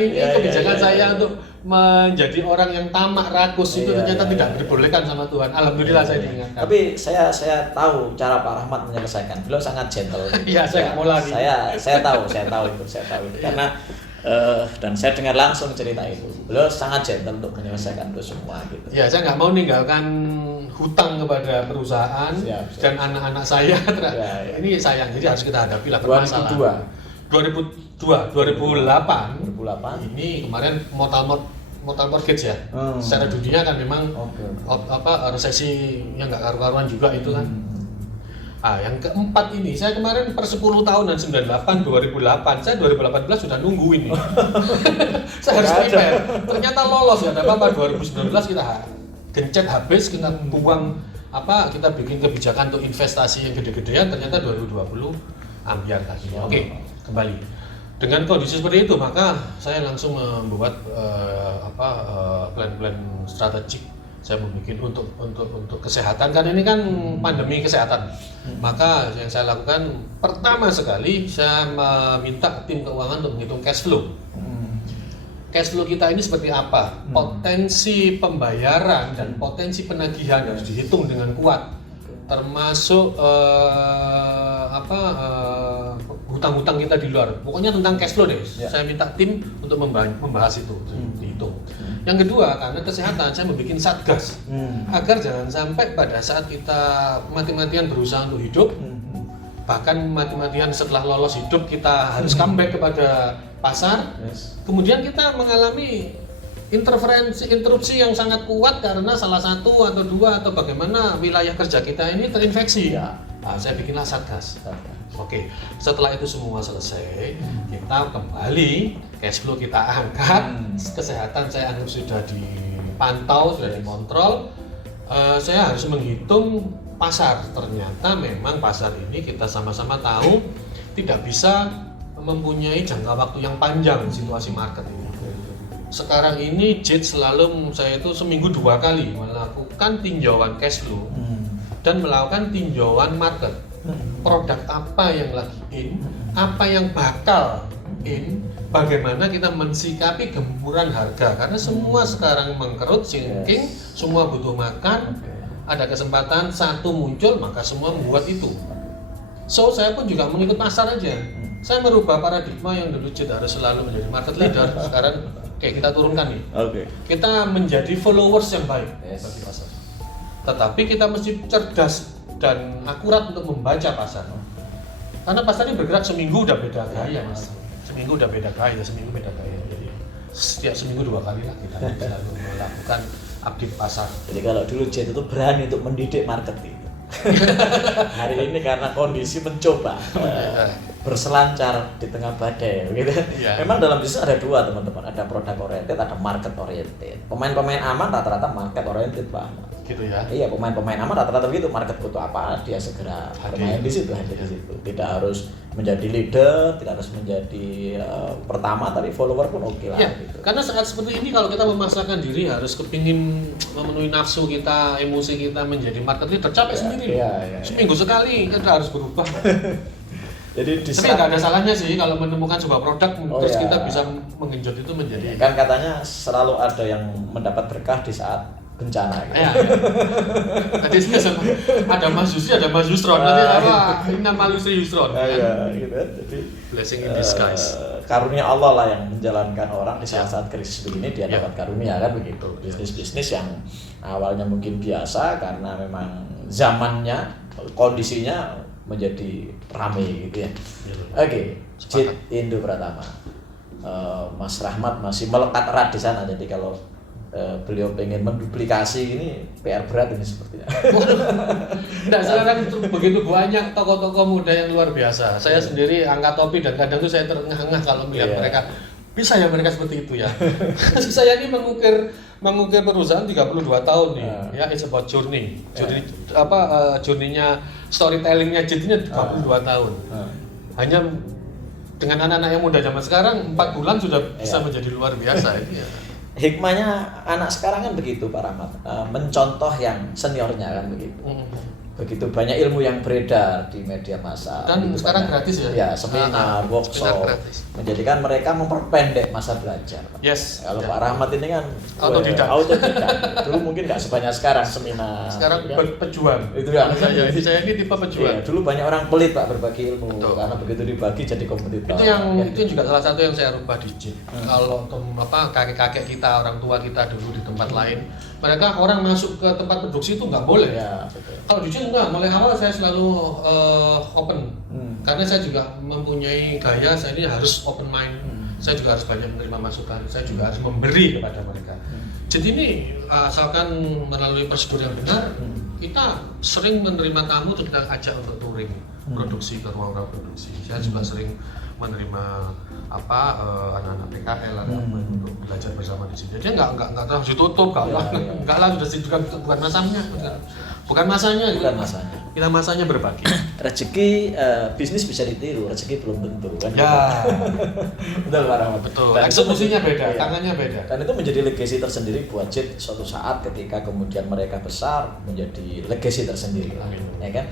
saya untuk menjadi orang yang tamak rakus itu ternyata tidak diperbolehkan sama Tuhan. Alhamdulillah saya diingatkan. Tapi saya tahu cara Pak Rahmat menyelesaikan. Beliau sangat gentle. Iya, saya nggak mau lagi. Saya tahu itu. Karena dan saya dengar langsung cerita itu. Beliau sangat gentle untuk menyelesaikan itu semua gitu. Ya, saya nggak mau meninggalkan hutang kepada perusahaan dan anak-anak saya. Ini sayang, jadi harus kita hadapi lah permasalahan. 2008 ini kemarin mortal mortgage ya. Secara dunia kan memang resesi yang nggak karu-karuan juga itu kan. Yang keempat ini, saya kemarin per 10 tahunan 98, 2008, saya 2018 sudah nunggu ini. Saya harus prepare. Ternyata lolos, nggak ada apa-apa. 2019 kita gencet habis, kita buang kita bikin kebijakan untuk investasi yang gede-gedean. Ternyata 2020 ambiar lagi. Oke, kembali. Dengan kondisi seperti itu, maka saya langsung membuat plan-plan strategik. Saya membuat untuk kesehatan, karena ini kan pandemi kesehatan. Maka yang saya lakukan pertama sekali, saya meminta tim keuangan untuk menghitung cash flow. Cash flow kita ini seperti apa? Potensi pembayaran dan potensi penagihan harus dihitung dengan kuat, termasuk hutang-hutang kita di luar. Pokoknya tentang cash flow deh. Saya minta tim untuk membahas itu, dihitung. Yang kedua, karena kesehatan, saya membuat satgas agar jangan sampai pada saat kita mati-matian berusaha untuk hidup, bahkan mati-matian setelah lolos hidup kita harus comeback kepada pasar, kemudian kita mengalami interupsi yang sangat kuat karena salah satu atau dua atau bagaimana wilayah kerja kita ini terinfeksi. Saya bikinlah satgas. Oke, setelah itu semua selesai, kita kembali, cash flow kita angkat, kesehatan saya anggap sudah dipantau, sudah dikontrol. Saya harus menghitung pasar. Ternyata memang pasar ini kita sama-sama tahu tidak bisa mempunyai jangka waktu yang panjang situasi market ini. Sekarang ini JIT selalu saya itu seminggu 2 kali melakukan tinjauan cash flow dan melakukan tinjauan market. Produk apa yang lagi in, apa yang bakal in, bagaimana kita mensikapi gempuran harga, karena semua sekarang mengkerut, sinking, semua butuh makan, ada kesempatan satu muncul maka semua membuat itu. So saya pun juga mengikut pasar aja. Saya merubah paradigma yang dulu JIT harus selalu menjadi market leader, sekarang kita turunkan nih. Kita menjadi followers yang baik bagi pasar. Tetapi kita mesti cerdas dan akurat untuk membaca pasar. Karena pasar ini bergerak seminggu udah beda gaya, Mas. Seminggu udah beda gaya. Jadi setiap seminggu 2 kali lah kita selalu melakukan update pasar. Jadi kalau dulu JIT itu berani untuk mendidik market itu. Hari ini karena kondisi mencoba berselancar di tengah badai gitu. Memang dalam bisnis ada dua, teman-teman, ada produk oriented, ada market oriented. Pemain-pemain aman rata-rata market oriented, Pak. Gitu ya. Iya, pemain-pemain aman rata-rata begitu, market butuh apa dia segera bermain di situ, hadir di situ. Tidak harus menjadi leader, tidak harus menjadi pertama, tapi follower pun oke lah gitu. Karena saat seperti ini kalau kita memaksakan diri harus kepingin memenuhi nafsu kita, emosi kita menjadi market leader, capek sendiri. Seminggu sekali kita harus berubah. Jadi tapi nggak ada salahnya sih kalau menemukan sebuah produk terus kita bisa menggenjot itu menjadi. Kan katanya selalu ada yang mendapat berkah di saat bencana. Gitu. Tadi ada Mas Yusri, ada Mas Yusron. Nanti ini nama Yusri Yusron. Gitu. Jadi blessing in disguise. Karunia Allah lah yang menjalankan orang di saat-saat krisis begini, dia dapat karunia kan begitu. Bisnis-bisnis yang awalnya mungkin biasa karena memang zamannya, kondisinya menjadi ramai gitu ya. Oke, JIT Indo Pratama. Mas Rahmat masih melekat erat di sana, jadi kalau beliau pengen menduplikasi ini PR berat ini sepertinya. Nah, sekarang begitu banyak tokoh-tokoh muda yang luar biasa. Saya sendiri angkat topi dan kadang tuh saya terengah-engah kalau melihat mereka. Bisa ya mereka seperti itu ya. Saya ini mengukir perusahaan 32 tahun nih. Ya, it's about journey. Journey-nya, storytelling-nya JIT ini 32 tahun. Hanya dengan anak-anak yang muda zaman sekarang 4 bulan sudah bisa menjadi luar biasa ini ya. Hikmahnya anak sekarang kan begitu, Pak Rahmat, mencontoh yang seniornya kan begitu. Begitu banyak ilmu yang beredar di media massa. Dan sekarang gratis ya? Ya, seminar, workshop, menjadikan mereka memperpendek masa belajar. Kalau Pak Rahmat ini kan autodidak. Dulu mungkin nggak sebanyak sekarang seminar. Sekarang pejuang. Itu ya. Saya ini tipe pejuang. Dulu banyak orang pelit, Pak, berbagi ilmu. Karena begitu dibagi jadi kompetitor. Itu juga salah satu yang saya rubah di JIT. Kalau kakek-kakek kita, orang tua kita dulu di tempat lain, mereka orang masuk ke tempat produksi itu nggak boleh. Kalau di JIT enggak, mulai awal saya selalu open. Karena saya juga mempunyai gaya, saya ini harus open mind. Saya juga harus banyak menerima masukan, saya juga harus memberi kepada mereka. JIT ini asalkan melalui prosedur yang benar, kita sering menerima tamu untuk kita ajak untuk touring produksi ke ruang-ruang produksi. Saya juga sering menerima anak-anak PKL untuk belajar bersama di sini. Jadi nggak terus ditutup, nggak lah sudah bukan masanya, bukan masanya. Kita masanya berbagi. Rezeki bisnis bisa ditiru, rezeki belum tentu kan. Ya, betul Pak Rahmat. Betul. Dan eksekusinya beda, iya. tangannya beda. Dan itu menjadi legacy tersendiri buat JIT suatu saat ketika kemudian mereka besar menjadi legacy tersendiri, Amin. ya kan.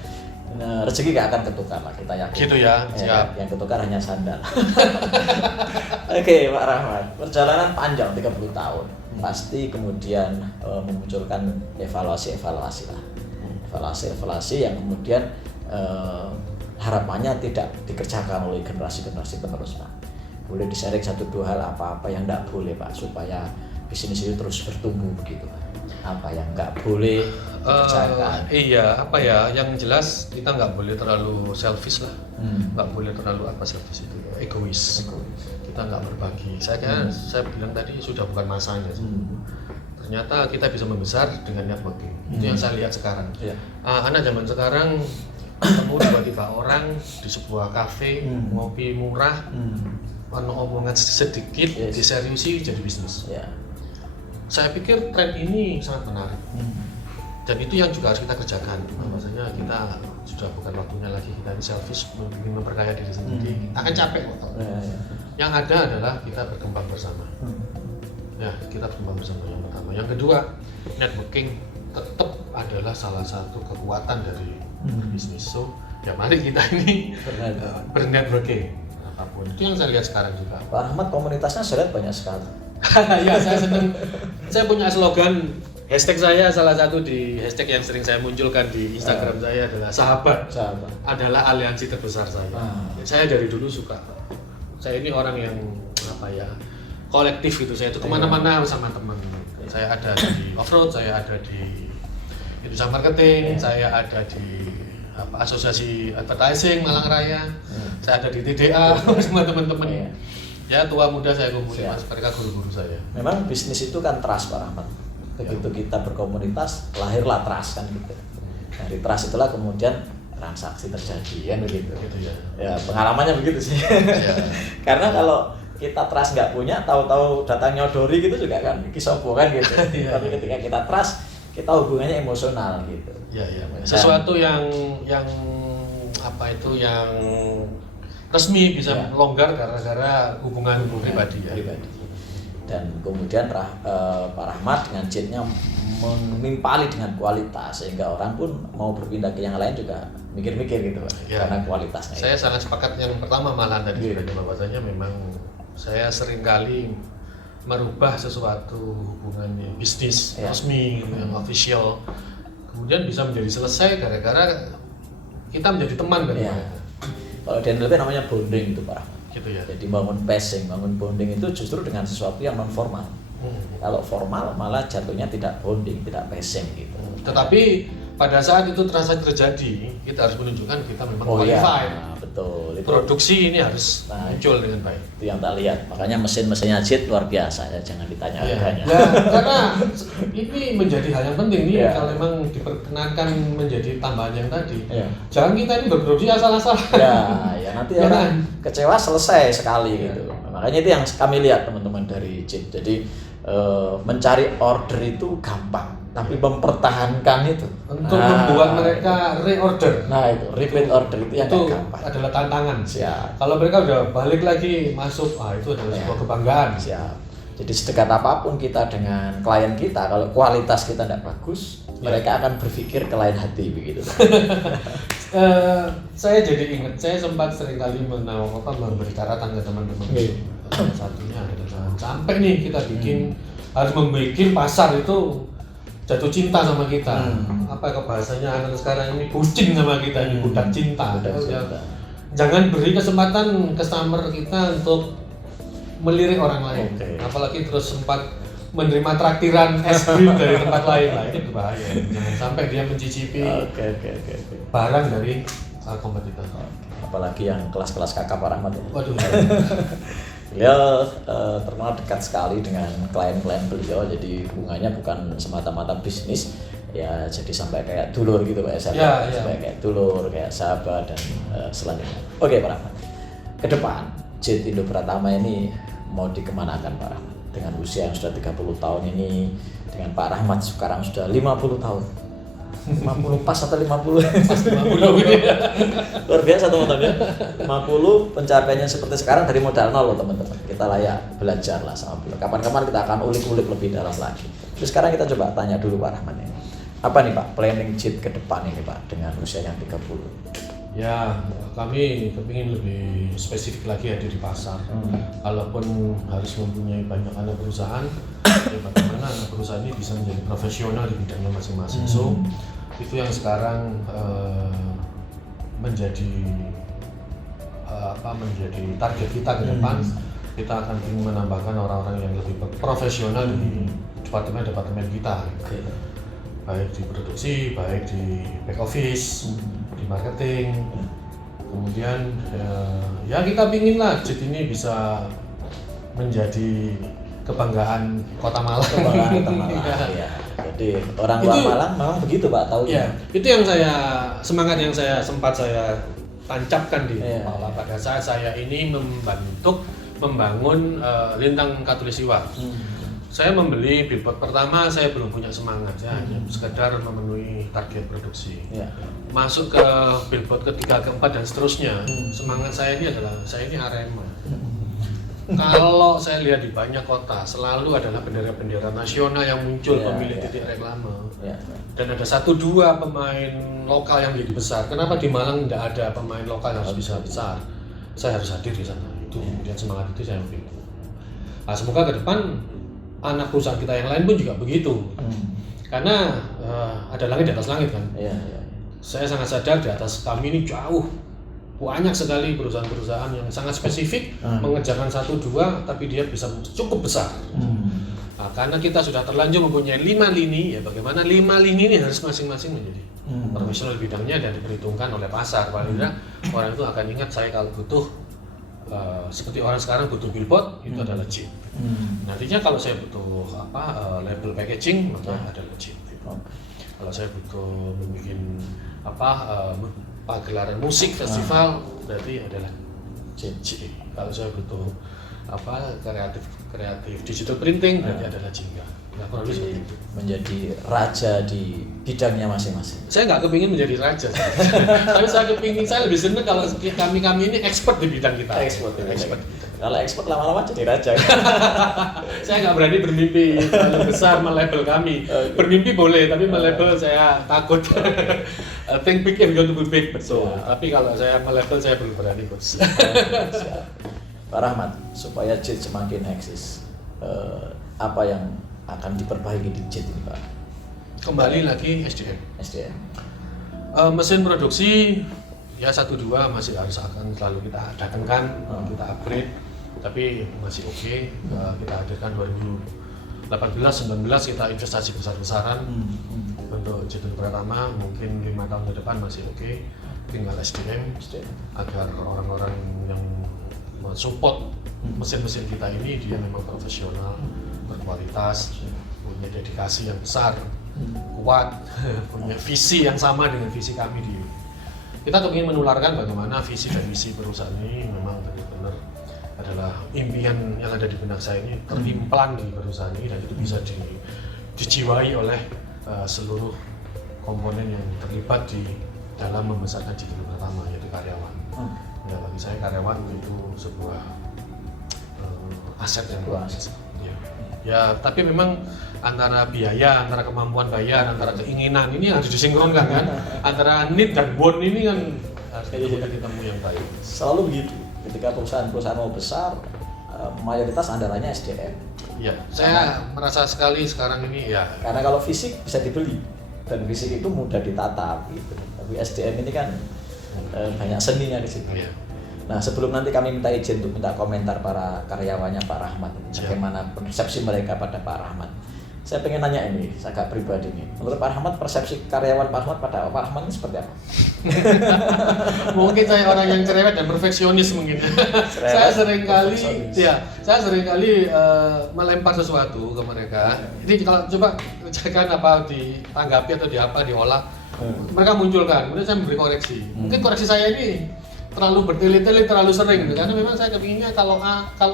Nah, rezeki gak akan ketukar lah, kita yakin. Gitu ya, siap. Kan? Yang ketukar hanya sandal. Oke, Pak Rahmat, perjalanan panjang 30 tahun pasti kemudian memunculkan evaluasi-evaluasi lah. Evaluasi yang kemudian harapannya tidak dikerjakan oleh generasi-generasi penerus, Pak. Boleh di-sharing 1-2 hal apa-apa yang tidak boleh, Pak, supaya bisnis itu terus bertumbuh begitu, Pak. Apa yang nggak boleh dikerjakan? Yang jelas kita nggak boleh terlalu selfish lah, nggak boleh terlalu selfish itu, egois. Kita nggak berbagi. Saya bilang tadi sudah bukan masanya. Ternyata kita bisa membesar dengan networking. Itu yang saya lihat sekarang. Anak zaman sekarang ketemu tiba-tiba orang di sebuah kafe, ngopi murah, omongan sedikit, diseriusi jadi bisnis. Saya pikir tren ini sangat menarik, dan itu yang juga harus kita kerjakan. Maksudnya kita sudah bukan waktunya lagi kita ini selfish, ingin memperkaya diri sendiri. Akan capek kok. Yang ada adalah kita berkembang bersama. Ya, kita berkembang bersama yang pertama. Yang kedua, networking tetap adalah salah satu kekuatan dari bisnis. So, ya mari kita ini bernetworking apapun. Itu yang saya lihat sekarang juga. Pak Rahmat, komunitasnya saya lihat banyak sekali. Ya, saya senang. Saya punya slogan, hashtag saya salah satu di hashtag yang sering saya munculkan di Instagram saya adalah sahabat adalah aliansi terbesar saya. Saya dari dulu suka. Saya ini orang yang kolektif gitu. Saya itu kemana-mana sama teman. Saya ada di off-road, saya ada di Indonesia Marketing, saya ada di Asosiasi Advertising Malang Raya, saya ada di TDA sama teman-teman. Ya, tua muda saya kumpulin, Mas, mereka guru-guru saya. Memang bisnis itu kan trust, Pak Rahmat. Begitu kita berkomunitas, lahirlah trust kan gitu. Dari trust itulah kemudian transaksi terjadi kan begitu. Ya, pengalamannya begitu sih. Karena kalau kita trust nggak punya, tahu-tahu datang nyodori gitu juga kan kisopo kan gitu. Tapi ketika kita trust, kita hubungannya emosional gitu. Sesuatu yang resmi bisa longgar gara-gara hubungan pribadi. Dan kemudian Pak Rahmat dengan JIT-nya menimpali dengan kualitas sehingga orang pun mau berpindah ke yang lain juga mikir-mikir gitu, Pak. Karena kualitasnya. Saya sangat sepakat yang pertama malahan tadi bahwasanya memang saya seringkali merubah sesuatu hubungan bisnis resmi yang official kemudian bisa menjadi selesai gara-gara kita menjadi teman dari mereka. Kalau di NLP namanya bonding itu, Pak Rahmat. Gitu ya. Jadi bangun passing, bangun bonding itu justru dengan sesuatu yang non formal. Kalau formal malah jatuhnya tidak bonding, tidak passing gitu. Tetapi pada saat itu transaksi terjadi, kita harus menunjukkan kita memang qualified. Betul. Itu produksi ini harus muncul dengan baik. Itu yang tak lihat. Makanya mesin-mesinnya JIT luar biasa ya, jangan ditanya harganya. Karena ini menjadi hal yang penting nih kalau memang diperkenankan menjadi tambahan yang tadi. Jangan kita ini berproduksi asal-asalan. Ya nanti orang kecewa selesai sekali gitu. Makanya itu yang kami lihat teman-teman dari JIT. Jadi mencari order itu gampang, tapi mempertahankan itu untuk membuat mereka reorder. Nah itu repeat order itu yang gampang. Adalah tantangan. Siap. Kalau mereka udah balik lagi masuk, itu adalah sebuah kebanggaan. Siap. Jadi sedekat apapun kita dengan klien kita, kalau kualitas kita tidak bagus, mereka akan berpikir ke lain hati begitu. Saya jadi ingat, saya sempat seringkali memberi catatan ke teman-teman. Satunya adalah jangan sampai nih kita harus membuat pasar itu jatuh cinta sama kita. Apa bahasanya anak sekarang ini bucin sama kita, ini budak cinta. Jangan beri kesempatan customer kita untuk melirik orang lain. Apalagi terus sempat menerima traktiran es krim dari tempat lain, itu bahaya. Jangan sampai dia mencicipi barang dari kompetitor. Apalagi yang kelas-kelas kakak Pak Rahmat. Waduh. Beliau terkenal dekat sekali dengan klien-klien beliau, jadi hubungannya bukan semata-mata bisnis, ya jadi sampai kayak dulur gitu Pak Eser, sampai kayak dulur, kayak sahabat dan selanjutnya. Oke Pak Rahmat, ke depan JET Indo Pratama ini mau dikemanakan Pak Rahmat? Dengan usia yang sudah 30 tahun ini, dengan Pak Rahmat sekarang sudah 50 tahun. 50 pas atau 50? Pas 50. Luar biasa teman-teman ya. 50 pencapaiannya seperti sekarang dari modal nol loh teman-teman. Kita layak belajar lah sama beliau. Kapan-kapan kita akan ulik-ulik lebih dalam lagi. Terus sekarang kita coba tanya dulu Pak Rahmat ini. Apa nih Pak planning JET ke depan ini Pak dengan usia yang 30? Ya, kami kepingin lebih spesifik lagi hadir di pasar. Kalaupun harus mempunyai banyak anak perusahaan, ya bagaimana anak perusahaan ini bisa menjadi profesional di bidangnya masing-masing. So, itu yang sekarang menjadi target kita ke depan. Kita akan ingin menambahkan orang-orang yang lebih profesional di departemen-departemen kita. Baik di produksi, baik di back office, di marketing. Kemudian ya kita pinginlah JET ini bisa menjadi kebanggaan Kota Malang. Kebanggaan Kota Malang. Ya. Jadi orang luar Malang memang begitu Pak tahu. Ya, itu yang semangat yang sempat saya tancapkan di kepala pada saat saya ini membangun Lintang Katulistiwa. Saya membeli billboard pertama, saya belum punya semangat, saya hanya sekedar memenuhi target produksi. Masuk ke billboard ketiga, keempat dan seterusnya, semangat saya ini adalah saya ini Arema. Kalau saya lihat di banyak kota selalu adalah bendera-bendera nasional yang muncul pemilik titik reklame. Dan ada 1-2 pemain lokal yang menjadi besar. Kenapa di Malang tidak ada pemain lokal yang harus bisa besar? Saya harus hadir di sana. Itu kemudian semangat itu saya ambil. Nah, semoga ke depan anak perusahaan kita yang lain pun juga begitu. Karena ada langit di atas langit kan. Saya sangat sadar di atas kami ini jauh banyak sekali perusahaan-perusahaan yang sangat spesifik mengerjakan 1-2 tapi dia bisa cukup besar. Nah, karena kita sudah terlanjur mempunyai 5 lini, ya bagaimana 5 lini ini harus masing-masing menjadi profesional bidangnya dan diperhitungkan oleh pasar. Paling tidak orang itu akan ingat saya kalau butuh seperti orang sekarang butuh billboard itu adalah JET. Nantinya kalau saya butuh label packaging maka adalah JET. Kalau saya butuh membuat pagelaran musik festival berarti adalah JET. Kalau saya butuh kreatif digital printing berarti adalah Jingga. Nah, kurang lebih seperti itu. Menjadi raja di bidangnya masing-masing. Saya nggak kepingin menjadi raja, tapi saya lebih senang kalau kami ini expert di bidang kita. Expert. Kalau expert lama-lama jadi raja. Saya nggak berani bermimpi terlalu besar melabel kami. Bermimpi boleh, tapi melabel saya takut. Think big and go to be big, betul. Tapi kalau saya melabel saya belum berani, Bos. Pak Rahmat, supaya JET semakin eksis, apa yang akan diperbaiki di JET ini Pak? Kembali lagi SDM. Mesin produksi ya 1-2 masih akan selalu kita datangkan, kita upgrade, tapi masih oke. Kita hadirkan 2018-19 kita investasi besar-besaran untuk JET Indo Pratama, mungkin 5 tahun ke depan masih oke. Tinggal SDM agar orang-orang yang mensupport mesin-mesin kita ini dia memang profesional, berkualitas, punya dedikasi yang besar, kuat, punya visi yang sama dengan visi kami di. Kita kepingin menularkan bagaimana visi dan misi perusahaan ini memang benar-benar adalah impian yang ada di benak saya ini tertimplang di perusahaan ini dan itu bisa dijiwai oleh seluruh komponen yang terlibat di dalam membesarkan JET Indo Pratama, yaitu karyawan. Ya, bagi saya karyawan itu sebuah aset yang luar biasa. Ya, tapi memang antara biaya, antara kemampuan bayar, antara keinginan ini harus disinkronkan kan. Antara need dan want ini kan harus ketemu yang baik. Selalu begitu. Ketika perusahaan-perusahaan mau besar, mayoritas andalanya SDM. Ya, saya merasa sekali sekarang ini ya. Karena kalau fisik bisa dibeli dan fisik itu mudah ditata gitu. Tapi SDM ini kan banyak seninya di situ. Ya. Nah, sebelum nanti kami minta izin untuk minta komentar para karyawannya Pak Rahmat, bagaimana persepsi mereka pada Pak Rahmat. saya pengen nanya ini, agak pribadi nih. Menurut Pak Rahmat, persepsi karyawan Pak Rahmat pada Pak Rahmat ini seperti apa? Mungkin saya orang yang cerewet dan perfeksionis mungkin. Saya seringkali melempar sesuatu ke mereka. Ini kalau coba kerjakan apa, ditanggapi atau diolah, mereka munculkan. Kemudian saya memberi koreksi. Mungkin koreksi saya ini terlalu bertele-tele, terlalu sering, karena memang saya kepinginnya kalau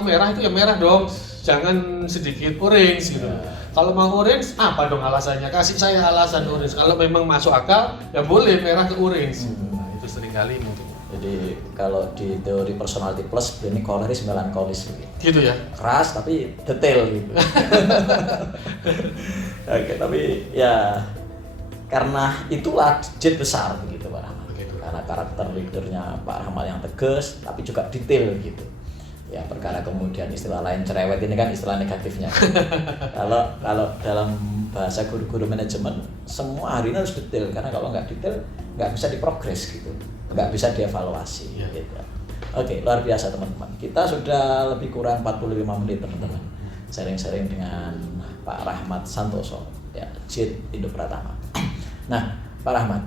merah itu ya merah dong, jangan sedikit orange gitu. Kalau mau orange, apa dong alasannya? Kasih saya alasan orange. Kalau memang masuk akal, ya boleh merah ke orange. Nah, itu seringkali mungkin. Jadi kalau di teori personality plus, ini koleris melankolis gitu. Gitu ya. Keras tapi detail gitu. Oke, tapi ya karena itulah jet besar begitu Pak Rahmat. Karena karakter leadernya Pak Rahmat yang tegas tapi juga detail gitu. Ya perkara kemudian istilah lain cerewet ini kan istilah negatifnya. Kalau dalam bahasa guru-guru manajemen semua hari ini harus detail, karena kalau nggak detail nggak bisa diprogres gitu, nggak bisa dievaluasi. Gitu. Oke, luar biasa teman-teman. Kita sudah lebih kurang 45 menit teman-teman sharing-sharing dengan Pak Rahmat Santoso, ya Jet Indo Pratama. Nah Pak Rahmat,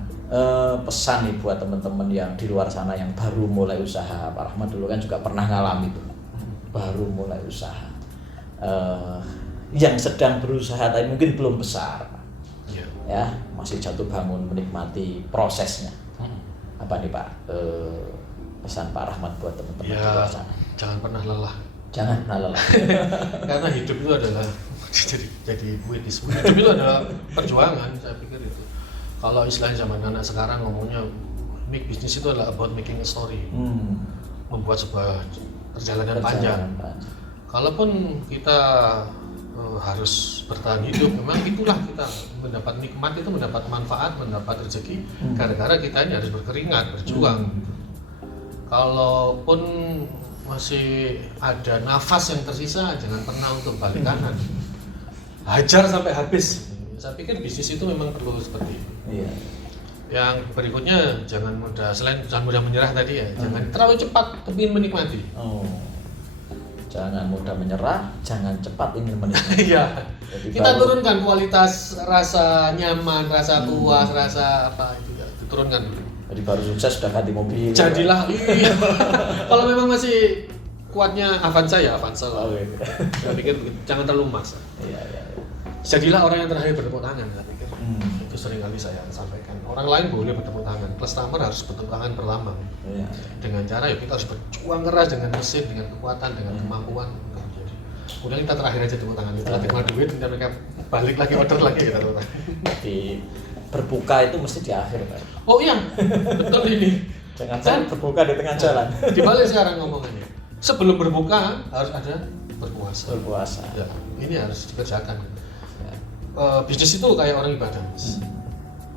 pesan nih buat teman-teman yang di luar sana yang baru mulai usaha. Pak Rahmat dulu kan juga pernah ngalami itu, baru mulai usaha, yang sedang berusaha tapi mungkin belum besar, ya masih jatuh bangun menikmati prosesnya. Apa nih Pak pesan Pak Rahmat buat teman-teman di luar sana? Jangan pernah lelah. Jangan pernah lelah. Karena hidup itu adalah jadi puitis. Hidup itu adalah perjuangan, saya pikir itu. Kalau istilah zaman anak sekarang ngomongnya, make business itu adalah about making a story, membuat sebuah perjalanan panjang. Kalaupun kita harus bertahan hidup, memang itulah kita mendapat nikmat itu, mendapat manfaat, mendapat rezeki, gara-gara kita ini harus berkeringat, berjuang. Kalaupun masih ada nafas yang tersisa, jangan pernah untuk balik kanan, hajar sampai habis. Saya pikir bisnis itu memang perlu seperti itu. Iya. Yang berikutnya jangan mudah menyerah tadi ya, jangan terlalu cepat ingin menikmati. Jangan mudah menyerah, jangan cepat ingin menikmati. Iya. Kita turunkan kualitas rasa nyaman, rasa puas, rasa apa itu ya, diturunkan dulu. Jadi baru sukses sudah ganti mobil. Jadilah iya. Kalau memang masih kuatnya Avanza ya Avanza lah. Saya pikir jangan terlalu maksa. Iya. Jadilah orang yang terakhir bertepuk tangan, saya pikir. Itu sering kali saya sampaikan. Orang lain boleh bertepuk tangan, customer harus bertepuk tangan pertama. Iya. Dengan cara ya kita harus berjuang keras dengan mesin, dengan kekuatan, dengan kemampuan. Kemudian kita terakhir aja tepuk tangan. Kita terima duit, dan mereka balik lagi order lagi kita tepuk tangan. Di berbuka itu mesti di akhir Pak. Oh iya, betul ini. Jangan berbuka di tengah jalan. Dibalik sekarang ngomongannya. Sebelum berbuka harus ada berpuasa. Ya, ini harus dikerjakan. Bisnis itu kayak orang ibadah, Mas.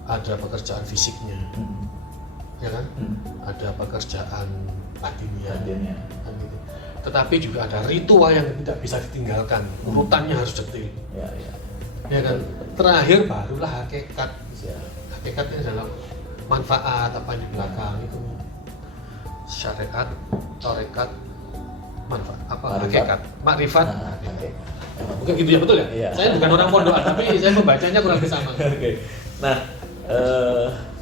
Ada pekerjaan fisiknya, ya kan? Ada pekerjaan batinnya. Kan gitu. Tetapi juga ada ritual yang tidak bisa ditinggalkan. Urutannya harus detail. Ya kan? Terakhir barulah hakikat. Hakikatnya adalah manfaat apa di belakang itu. Syariat, tarekat, manfaat apa? Hakikat, makrifat. Bukan gitu ya, betul ya? Iya. Saya bukan orang pondokan, tapi saya membacanya kurang lebih sama. Nah,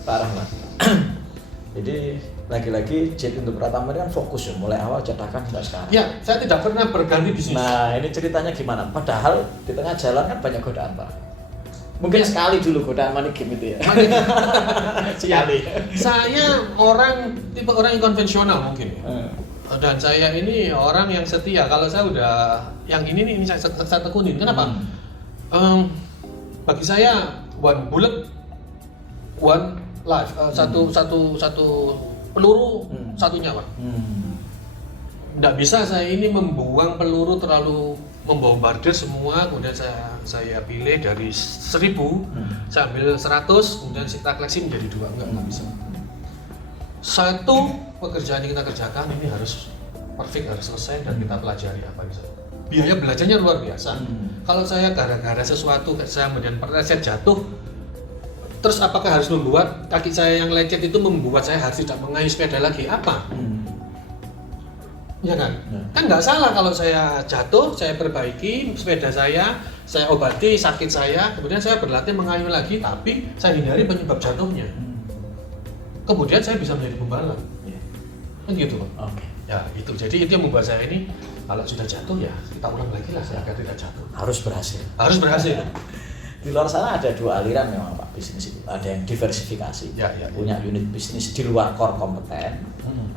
Pak Rahmat, jadi lagi-lagi Jet Indo Pratama ini kan fokus ya, mulai awal cetakan sampai sekarang. Ya, saya tidak pernah berganti bisnis. Nah, ini ceritanya gimana? Padahal di tengah jalan kan banyak godaan Pak. Mungkin sekali dulu godaan money game itu ya. Sekali. Saya tipe orang yang konvensional mungkin. Dan saya ini orang yang setia. Kalau saya udah yang ini saya tekunin. Kenapa? Bagi saya one bullet, one life. Satu peluru, satu nyawa. Nggak bisa saya ini membuang peluru terlalu membombardir semua, kemudian saya pilih dari 1000, saya ambil 100, kemudian kita koleksi menjadi 2, nggak bisa. Satu pekerjaan yang kita kerjakan ini harus perfect, harus selesai, dan kita pelajari apa bisa. Biaya belajarnya luar biasa. Kalau saya gara-gara sesuatu, saya kemudian preset jatuh, terus apakah harus membuat kaki saya yang lecet itu membuat saya harus tidak mengayuh sepeda lagi? Apa? Ya kan? Kan nggak salah kalau saya jatuh, saya perbaiki sepeda saya obati sakit saya, kemudian saya berlatih mengayuh lagi, tapi saya hindari penyebab jatuhnya. Kemudian saya bisa menjadi pembalap. Kan gitu, Pak. Oke. Ya, itu. Jadi itu yang membuat saya ini kalau sudah jatuh ya kita ulang lagi lah agar tidak jatuh. Harus berhasil. Harus berhasil. Di luar sana ada dua aliran memang Pak bisnis itu. Ada yang diversifikasi, Ya. punya unit bisnis di luar core kompeten.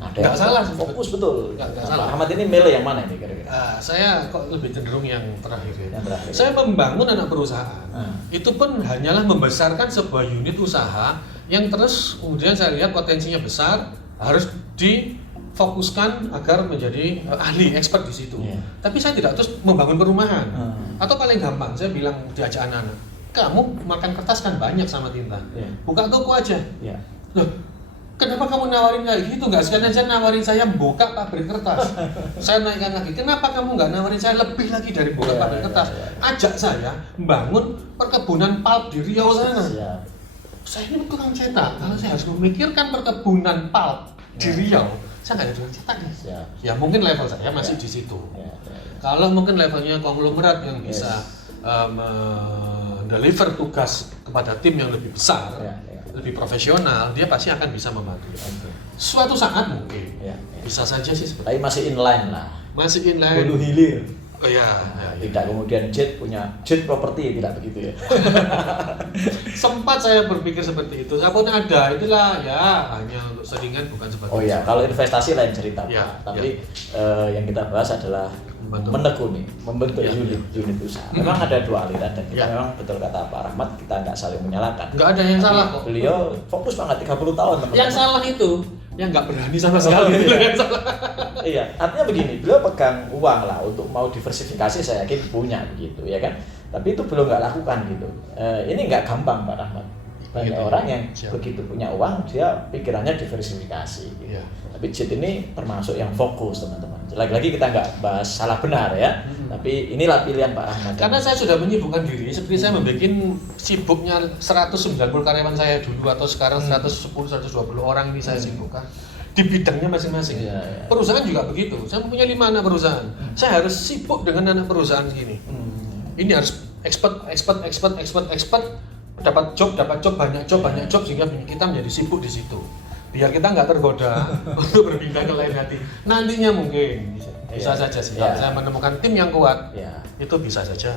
Ada Nggak yang salah, fokus betul. Nggak Nah, salah. Pak Ahmad ini milih yang mana ini kira-kira? Saya kok lebih cenderung yang terakhir ya. Yang terakhir. Saya membangun anak perusahaan. Itu pun hanyalah membesarkan sebuah unit usaha yang terus kemudian saya lihat potensinya besar, harus difokuskan agar menjadi ahli expert di situ. Yeah. Tapi saya tidak terus membangun perumahan. Atau paling gampang saya bilang diajak anak-anak, kamu makan kertas kan banyak sama tinta. Yeah. Buka toko aja. Ya. Loh, kenapa kamu nawarin kayak gitu? Nggak sekalian aja nawarin saya buka pabrik kertas. Saya naikkan lagi, kenapa kamu nggak nawarin saya lebih lagi dari buka pabrik kertas? Ajak saya bangun perkebunan pulp di Riau sana. Siap. Saya ini tukang cetak, kalau saya harus memikirkan perkebunan pulp di Riau, saya nggak ada tukang cetak nih. Siap. Ya mungkin level saya masih di situ. Ya. Kalau mungkin levelnya konglomerat yang bisa deliver tugas kepada tim yang lebih besar, lebih profesional, dia pasti akan bisa membantu. Suatu saat mungkin, bisa saja sih seperti. Tapi masih inline lah. Masih inline. Hulu hilir. Oh ya. Tidak kemudian jet punya jet properti, tidak begitu ya. Sempat saya berpikir seperti itu. Apapun ada, itulah ya hanya untuk selingan bukan sebagai. Oh ya, kalau investasi lain cerita. Ya, Pak. Tapi yang kita bahas adalah menekuni, membentuk unit usaha. Memang ada dua aliran dan kita memang betul kata Pak Rahmat, kita nggak saling menyalahkan. Nggak ada yang salah kok. Beliau fokus banget 30 tahun teman-teman. Yang salah itu yang nggak berani sama sekali. Yang salah. Iya, artinya begini, beliau pegang uang lah untuk mau diversifikasi, saya yakin punya begitu ya kan. Tapi itu belum nggak lakukan gitu. Ini nggak gampang Pak Rahmat. Banyak orang yang begitu punya uang, dia pikirannya diversifikasi. Gitu. Tapi JET ini termasuk yang fokus teman-teman. Lagi-lagi kita nggak bahas salah benar ya, tapi inilah pilihan Pak Rahmat. Karena saya sudah menyibukkan diri, seperti saya membuat sibuknya 190 karyawan saya dulu atau sekarang 110-120 orang ini saya sibukkan di bidangnya masing-masing. Perusahaan juga begitu. Saya punya 5 anak perusahaan. Saya harus sibuk dengan anak perusahaan segini. Ini harus expert, dapat job, banyak job sehingga kita menjadi sibuk di situ. Biar kita nggak tergoda untuk berpindah ke lain hati. Nantinya mungkin bisa saja sih. Kalau saya menemukan tim yang kuat, itu bisa saja.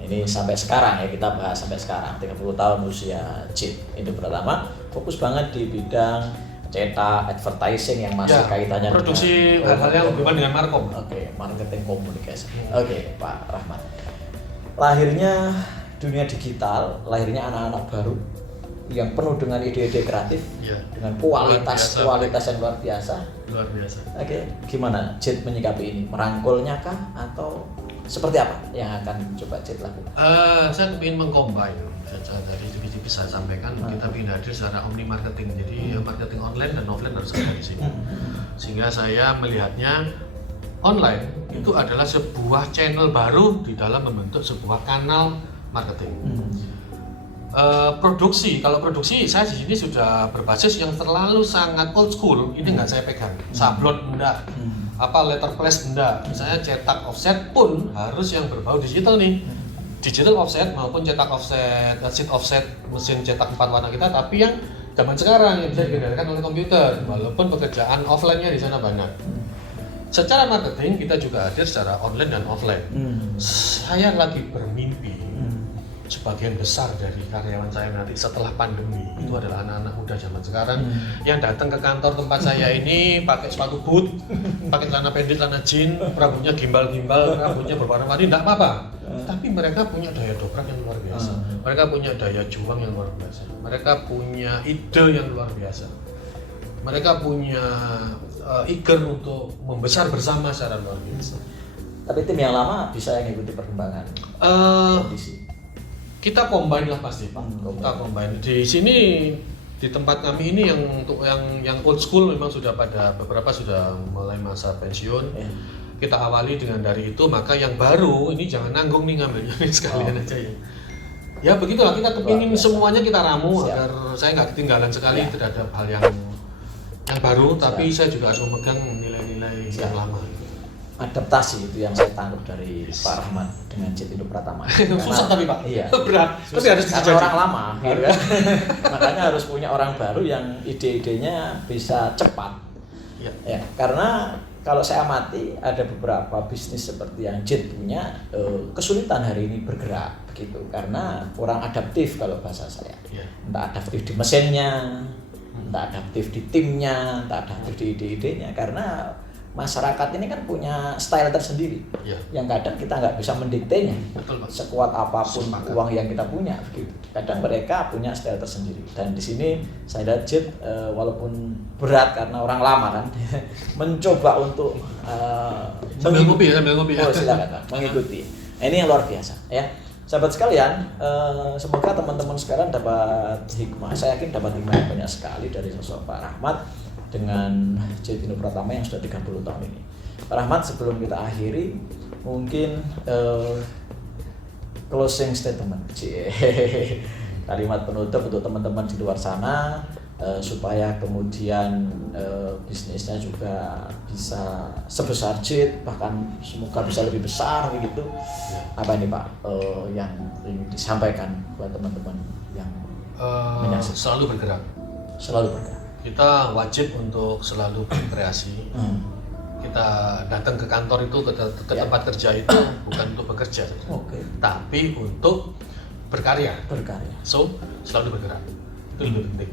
Ini sampai sekarang ya, kita bahas sampai sekarang 30 tahun usia JET. Itu pertama, fokus banget di bidang cetak, advertising yang masih kaitannya produksi hal-hal yang berhubungan dengan markom. Oke, marketing komunikasi. Oke, Pak Rahmat. Lahirnya dunia digital, lahirnya anak-anak baru yang penuh dengan ide-ide kreatif, dengan kualitas yang luar biasa. Oke, gimana JET menyikapi ini? Merangkulnya kah atau seperti apa yang akan coba JET lakukan? Saya ingin mengcombine dari tipe-tipe saya sampaikan, kita ingin hadir secara omni marketing. Jadi marketing online dan offline harus ada di sini. Sehingga saya melihatnya online itu adalah sebuah channel baru di dalam membentuk sebuah kanal marketing. Kalau produksi saya di sini sudah berbasis yang terlalu sangat old school, ini nggak saya pegang. Sablon enggak, letter press enggak. Misalnya cetak offset pun harus yang berbau digital nih. Digital offset maupun cetak offset, sheet offset, mesin cetak 4 warna kita, tapi yang zaman sekarang yang bisa dikendalikan oleh komputer, walaupun pekerjaan offline-nya di sana banyak. Secara marketing kita juga hadir secara online dan offline. Saya lagi bermimpi sebagian besar dari karyawan saya nanti setelah pandemi itu adalah anak-anak muda zaman sekarang yang datang ke kantor tempat saya ini pakai sepatu boot, pakai celana pendek, celana jeans, rambutnya gimbal-gimbal, rambutnya berwarna-warni, tidak apa-apa. Tapi mereka punya daya dobrak yang luar biasa. Mereka punya daya juang yang luar biasa. Mereka punya ide yang luar biasa. Mereka punya eager untuk membesar bersama secara luar biasa. Tapi tim yang lama bisa yang ikuti perkembangan kondisi. Kita combine lah pasti Pak. Kita combine. Di sini di tempat kami ini yang untuk yang old school memang sudah beberapa sudah mulai masa pensiun. Kita awali dengan dari itu, maka yang baru ini jangan nanggung nih ngambilnya sekalian aja ya. Ya begitulah, kita kepingin semuanya kita ramu agar saya nggak ketinggalan sekali terhadap hal yang Yang baru, tapi saya juga harus memegang nilai-nilai yang lama. Adaptasi itu yang saya tangkap dari Pak Rahmat dengan Jit Indo Pratama. Susah tapi Pak. Iya. Berat. Tapi harus karena orang lama, gitu kan. Makanya harus punya orang baru yang ide-idenya bisa cepat. Ya. Ya, karena kalau saya amati ada beberapa bisnis seperti yang Jit punya kesulitan hari ini bergerak begitu karena kurang adaptif kalau bahasa saya. Ya. Entah adaptif di mesinnya, entah adaptif di timnya, entah adaptif di ide-idenya karena masyarakat ini kan punya style tersendiri Ya. yang kadang kita nggak bisa mendiktenya. Betul, Pak. Sekuat apapun Sepakat. uang yang kita punya begitu. Kadang mereka punya style tersendiri dan di sini saya lihat Jit walaupun berat karena orang lama kan mencoba untuk sambil ngopi ya, sambil ngopi ya. Oh, silakan Pak, mengikuti. Ini yang luar biasa ya. Sahabat sekalian, semoga teman-teman sekarang dapat hikmah. Saya yakin dapat hikmah yang banyak sekali dari sosok Pak Rahmat dengan Jit Indo Pratama yang sudah 30 tahun ini. Pak Rahmat, sebelum kita akhiri, mungkin closing statement, kalimat penutup untuk teman-teman di luar sana supaya kemudian bisnisnya juga bisa sebesar Jit, bahkan semoga bisa lebih besar begitu. Apa ini Pak yang ingin disampaikan buat teman-teman yang menyaksikan? Selalu bergerak. Selalu bergerak. Kita wajib untuk selalu berkreasi. Kita datang ke kantor itu ke tempat kerja itu bukan untuk bekerja, Oke. tapi untuk berkarya. Berkarya. So selalu bergerak itu lebih penting.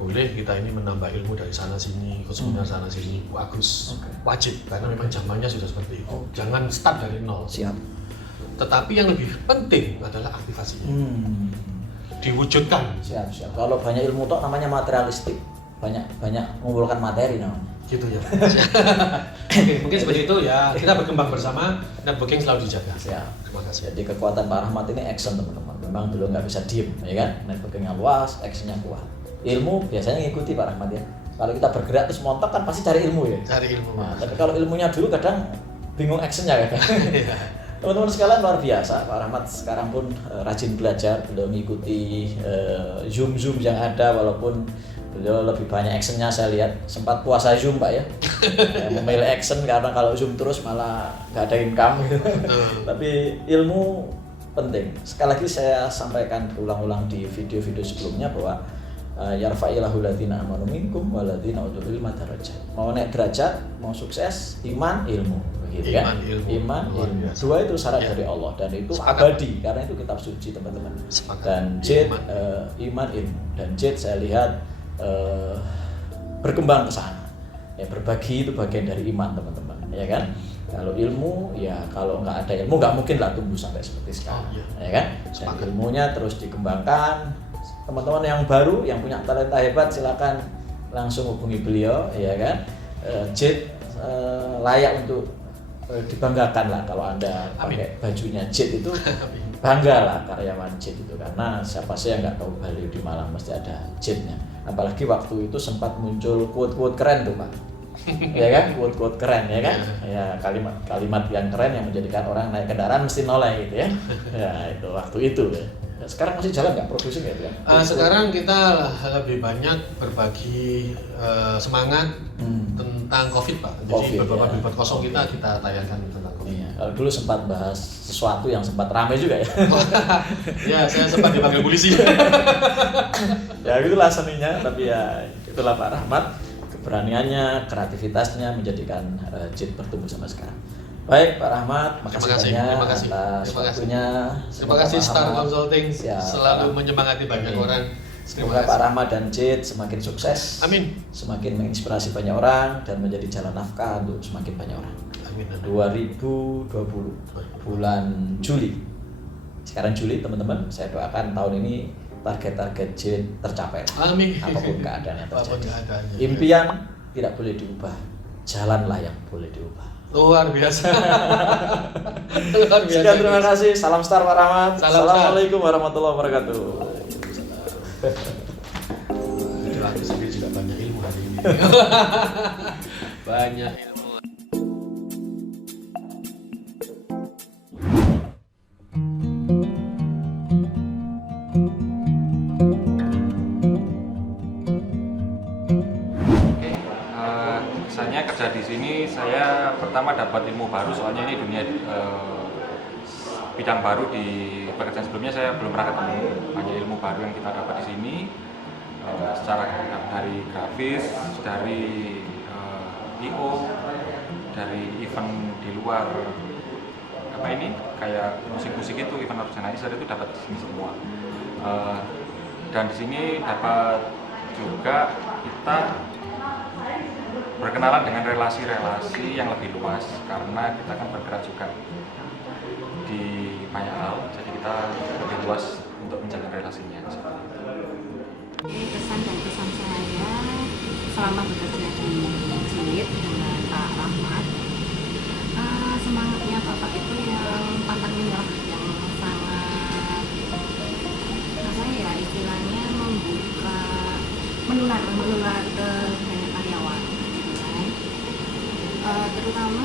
Boleh kita ini menambah ilmu dari sana sini, ikut seminar sana sini, bagus, Oke. wajib karena memang zamannya sudah seperti itu. Oke. Jangan start dari nol. Siap. Tetapi yang lebih penting adalah aktivasinya, diwujudkan. Siap. Kalau banyak ilmu tok namanya materialistik. Banyak mengumpulkan materi namanya. Gitu ya. Oke, mungkin seperti itu ya. Kita berkembang bersama, networking selalu dijaga. Siap. Terima kasih. Jadi kekuatan Pak Rahmat ini action teman-teman. Memang beliau nggak bisa diem, ya kan? Networkingnya luas, actionnya kuat. Ilmu biasanya ngikuti Pak Rahmat ya. Kalau kita bergerak terus montok kan pasti cari ilmu ya. Cari ilmu. Nah, tapi kalau ilmunya dulu kadang bingung actionnya kadang. Iya. Teman-teman sekalian luar biasa, Pak Rahmat sekarang pun rajin belajar, beliau mengikuti Zoom yang ada walaupun beliau lebih banyak actionnya saya lihat. Sempat puasa Zoom Pak ya, memilih action karena kalau Zoom terus malah nggak ada income gitu. Tapi ilmu penting. Sekali lagi saya sampaikan berulang-ulang di video-video sebelumnya bahwa yarfa'illahu ladina amanu minkum waladina utul ilma darajat. Mau naik derajat, mau sukses, iman, ilmu. Begitu kan? Iman, ilmu. Dua itu syarat dari Allah dan itu abadi karena itu kitab suci teman-teman. Dan Jit iman, ilmu. Dan Jit saya lihat berkembang ke sana. Ya, berbagi itu bagian dari iman teman-teman, ya kan? Kalau ilmu, ya kalau nggak ada ilmu nggak mungkin lah tumbuh sampai seperti sekarang, ya kan? Dan ilmunya terus dikembangkan. Teman-teman yang baru, yang punya talenta hebat, silakan langsung hubungi beliau, ya kan? Jit layak untuk dibanggakan lah kalau Anda pakai bajunya Jit itu. Banggalah karyawan Jit itu karena siapa sih yang nggak tahu Bali di Malang mesti ada Jitnya. Apalagi waktu itu sempat muncul quote-quote keren tuh Pak. Ya kan, quote-quote keren ya kan, ya kalimat yang keren yang menjadikan orang naik kendaraan mesti noleh gitu ya. Ya itu waktu itu ya. Sekarang masih jalan nggak produksi gitu ya? Sekarang kita lebih banyak berbagi semangat tentang COVID Pak. Jadi beberapa billboard kosong kita tayangkan tentang COVID. Iya. Kalau dulu sempat bahas sesuatu yang sempat ramai juga ya. Ya saya sempat dipanggil polisi. Ya itulah seninya, tapi ya itulah Pak Rahmat. Keberaniannya, kreativitasnya menjadikan Jit bertumbuh sampai sekarang. Baik Pak Rahmat, makasih banyak atas waktunya. Terima kasih Star Consulting selalu menyemangati banyak orang. Semoga Pak Rahmat dan Jit semakin sukses. Amin. Semakin menginspirasi banyak orang dan menjadi jalan nafkah untuk semakin banyak orang. Amin. 2020 bulan Juli. Sekarang Juli teman-teman, saya doakan tahun ini target-target Jit tercapai. Amin. Apapun keadaan yang terjadi. Impian tidak boleh diubah, jalanlah yang boleh diubah. Luar biasa. Luar biasa. Sekian, terima kasih. Salam Star Pak Rahmat. Assalamualaikum warahmatullahi wabarakatuh. Aku sendiri juga banyak ilmu hari ini. Banyak ilmu. kesannya kerja di sini saya pertama dapat ilmu baru, soalnya ini dunia bidang baru. Di pekerjaan sebelumnya saya belum pernah ketemu, hanya ilmu baru yang kita dapat di sini, secara dari grafis, dari I.O., dari event di luar apa ini kayak musik-musik itu, event organizer itu dapat di sini semua. Dan di sini dapat juga kita berkenalan dengan relasi-relasi yang lebih luas, karena kita kan bergerak juga di banyak hal, jadi kita lebih luas untuk menjalin relasinya. Pesan dan pesan saya selama bekerja di JIT dengan Pak Rahmat, semangatnya Bapak itu yang pantang menyerah, yang sangat apa ya istilahnya menular ke banyak karyawan gitu kan. Terutama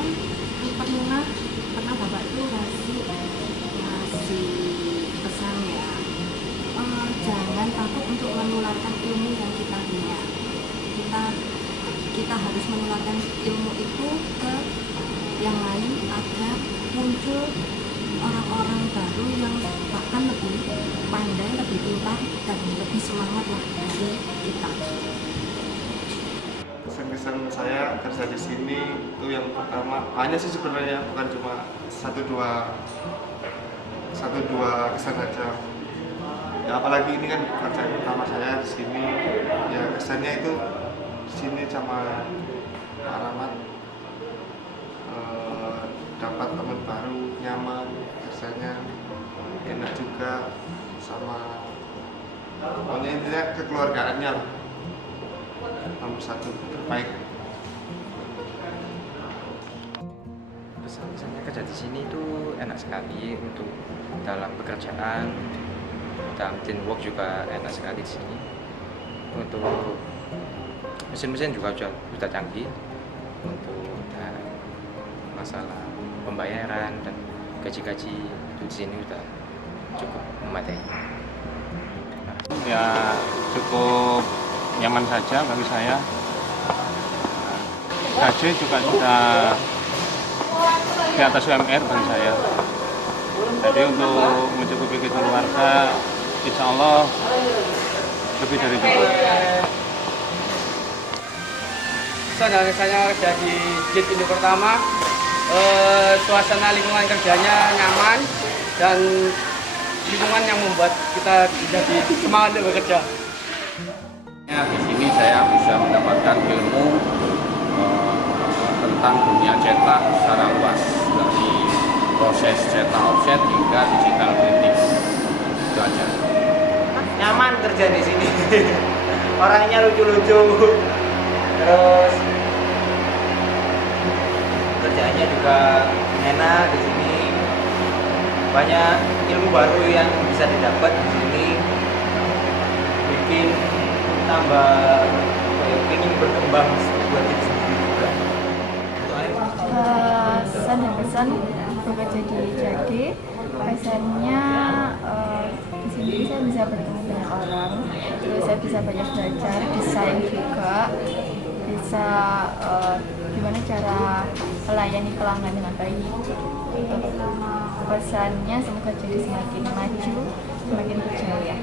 pernah Bapak itu ngasih pesan ya, jangan takut untuk menularkan ilmu yang kita punya. Kita harus menularkan ilmu itu ke yang lain agar muncul orang-orang baru yang bahkan lebih pandai, lebih pintar, dan lebih semangat lah dari kita. Kesan-kesan saya kerja di sini itu yang pertama banyak sih sebenarnya, bukan cuma satu dua kesan aja. Ya, apalagi ini kan kerjaan pertama saya di sini, ya kesannya itu di sini sama Pak Rahmat, dapat teman baru, nyaman, kerjanya enak juga, sama pokoknya intinya kekeluargaannya lah nomor satu terbaik. Pesan-pesannya kerja di sini itu enak sekali untuk dalam pekerjaan, dalam teamwork juga enak sekali di sini. Untuk mesin-mesin juga sudah canggih, untuk masalah pembayaran dan gaji-gaji di sini sudah cukup memadai. Ya cukup nyaman saja bagi saya. Gaji juga sudah di atas UMR bagi saya. Jadi untuk mencukupi keluarga, insya Allah lebih dari cukup. Saya kerja di JIT Indo Pertama, suasana lingkungan kerjanya nyaman dan lingkungan yang membuat kita jadi semangat untuk bekerja. Di sini saya bisa mendapatkan ilmu tentang dunia cetak secara luas, dari proses cetak offset hingga digital printing. Itu aja. Nyaman kerja di sini. Orangnya lucu-lucu. Terus kerjaannya juga enak di sini. Banyak ilmu baru yang bisa didapat di sini. Bikin tambah ingin berkembang buat diri sendiri juga. Pesan dan pesan bekerja di JAD, pesannya di sini saya bisa bertemu banyak orang, terus saya bisa banyak belajar desain juga, bisa gimana cara melayani pelanggan dengan baik. Pesannya semoga jadi semakin maju, semakin berjaya.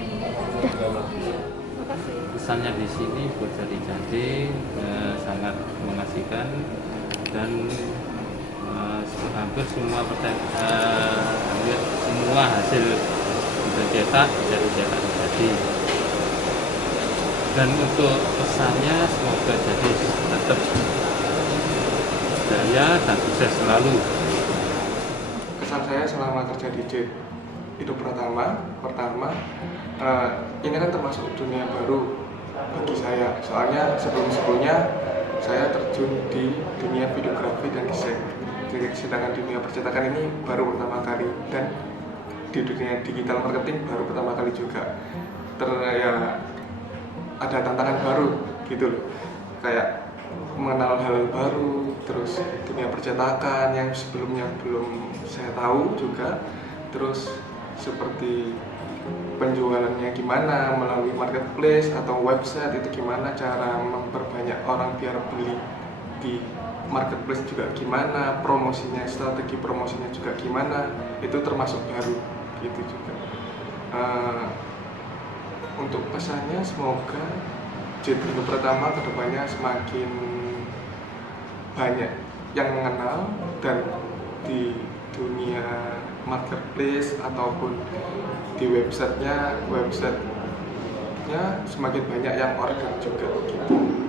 Pesannya di sini bekerja di JAD sangat mengasihkan, dan hampir semua hasil sudah cetak bisa dicetak di JAD. Dan untuk pesannya semoga JAD tetap jaya dan sukses selalu. Kesan saya selama kerja di JIT itu pertama ini kan termasuk dunia baru bagi saya, soalnya sebelumnya saya terjun di dunia videografi dan desain, sedangkan dunia percetakan ini baru pertama kali, dan di dunia digital marketing baru pertama kali juga. Ada tantangan baru gitu loh, kayak mengenal hal baru, terus dunia percetakan yang sebelumnya belum saya tahu juga, terus seperti penjualannya gimana melalui marketplace atau website, itu gimana cara memperbanyak orang biar beli di marketplace juga gimana, promosinya, strategi promosinya juga gimana, itu termasuk baru gitu juga. Untuk pesannya semoga JIT Indo Pertama kedepannya semakin banyak yang mengenal, dan di dunia marketplace ataupun di websitenya semakin banyak yang order juga gitu.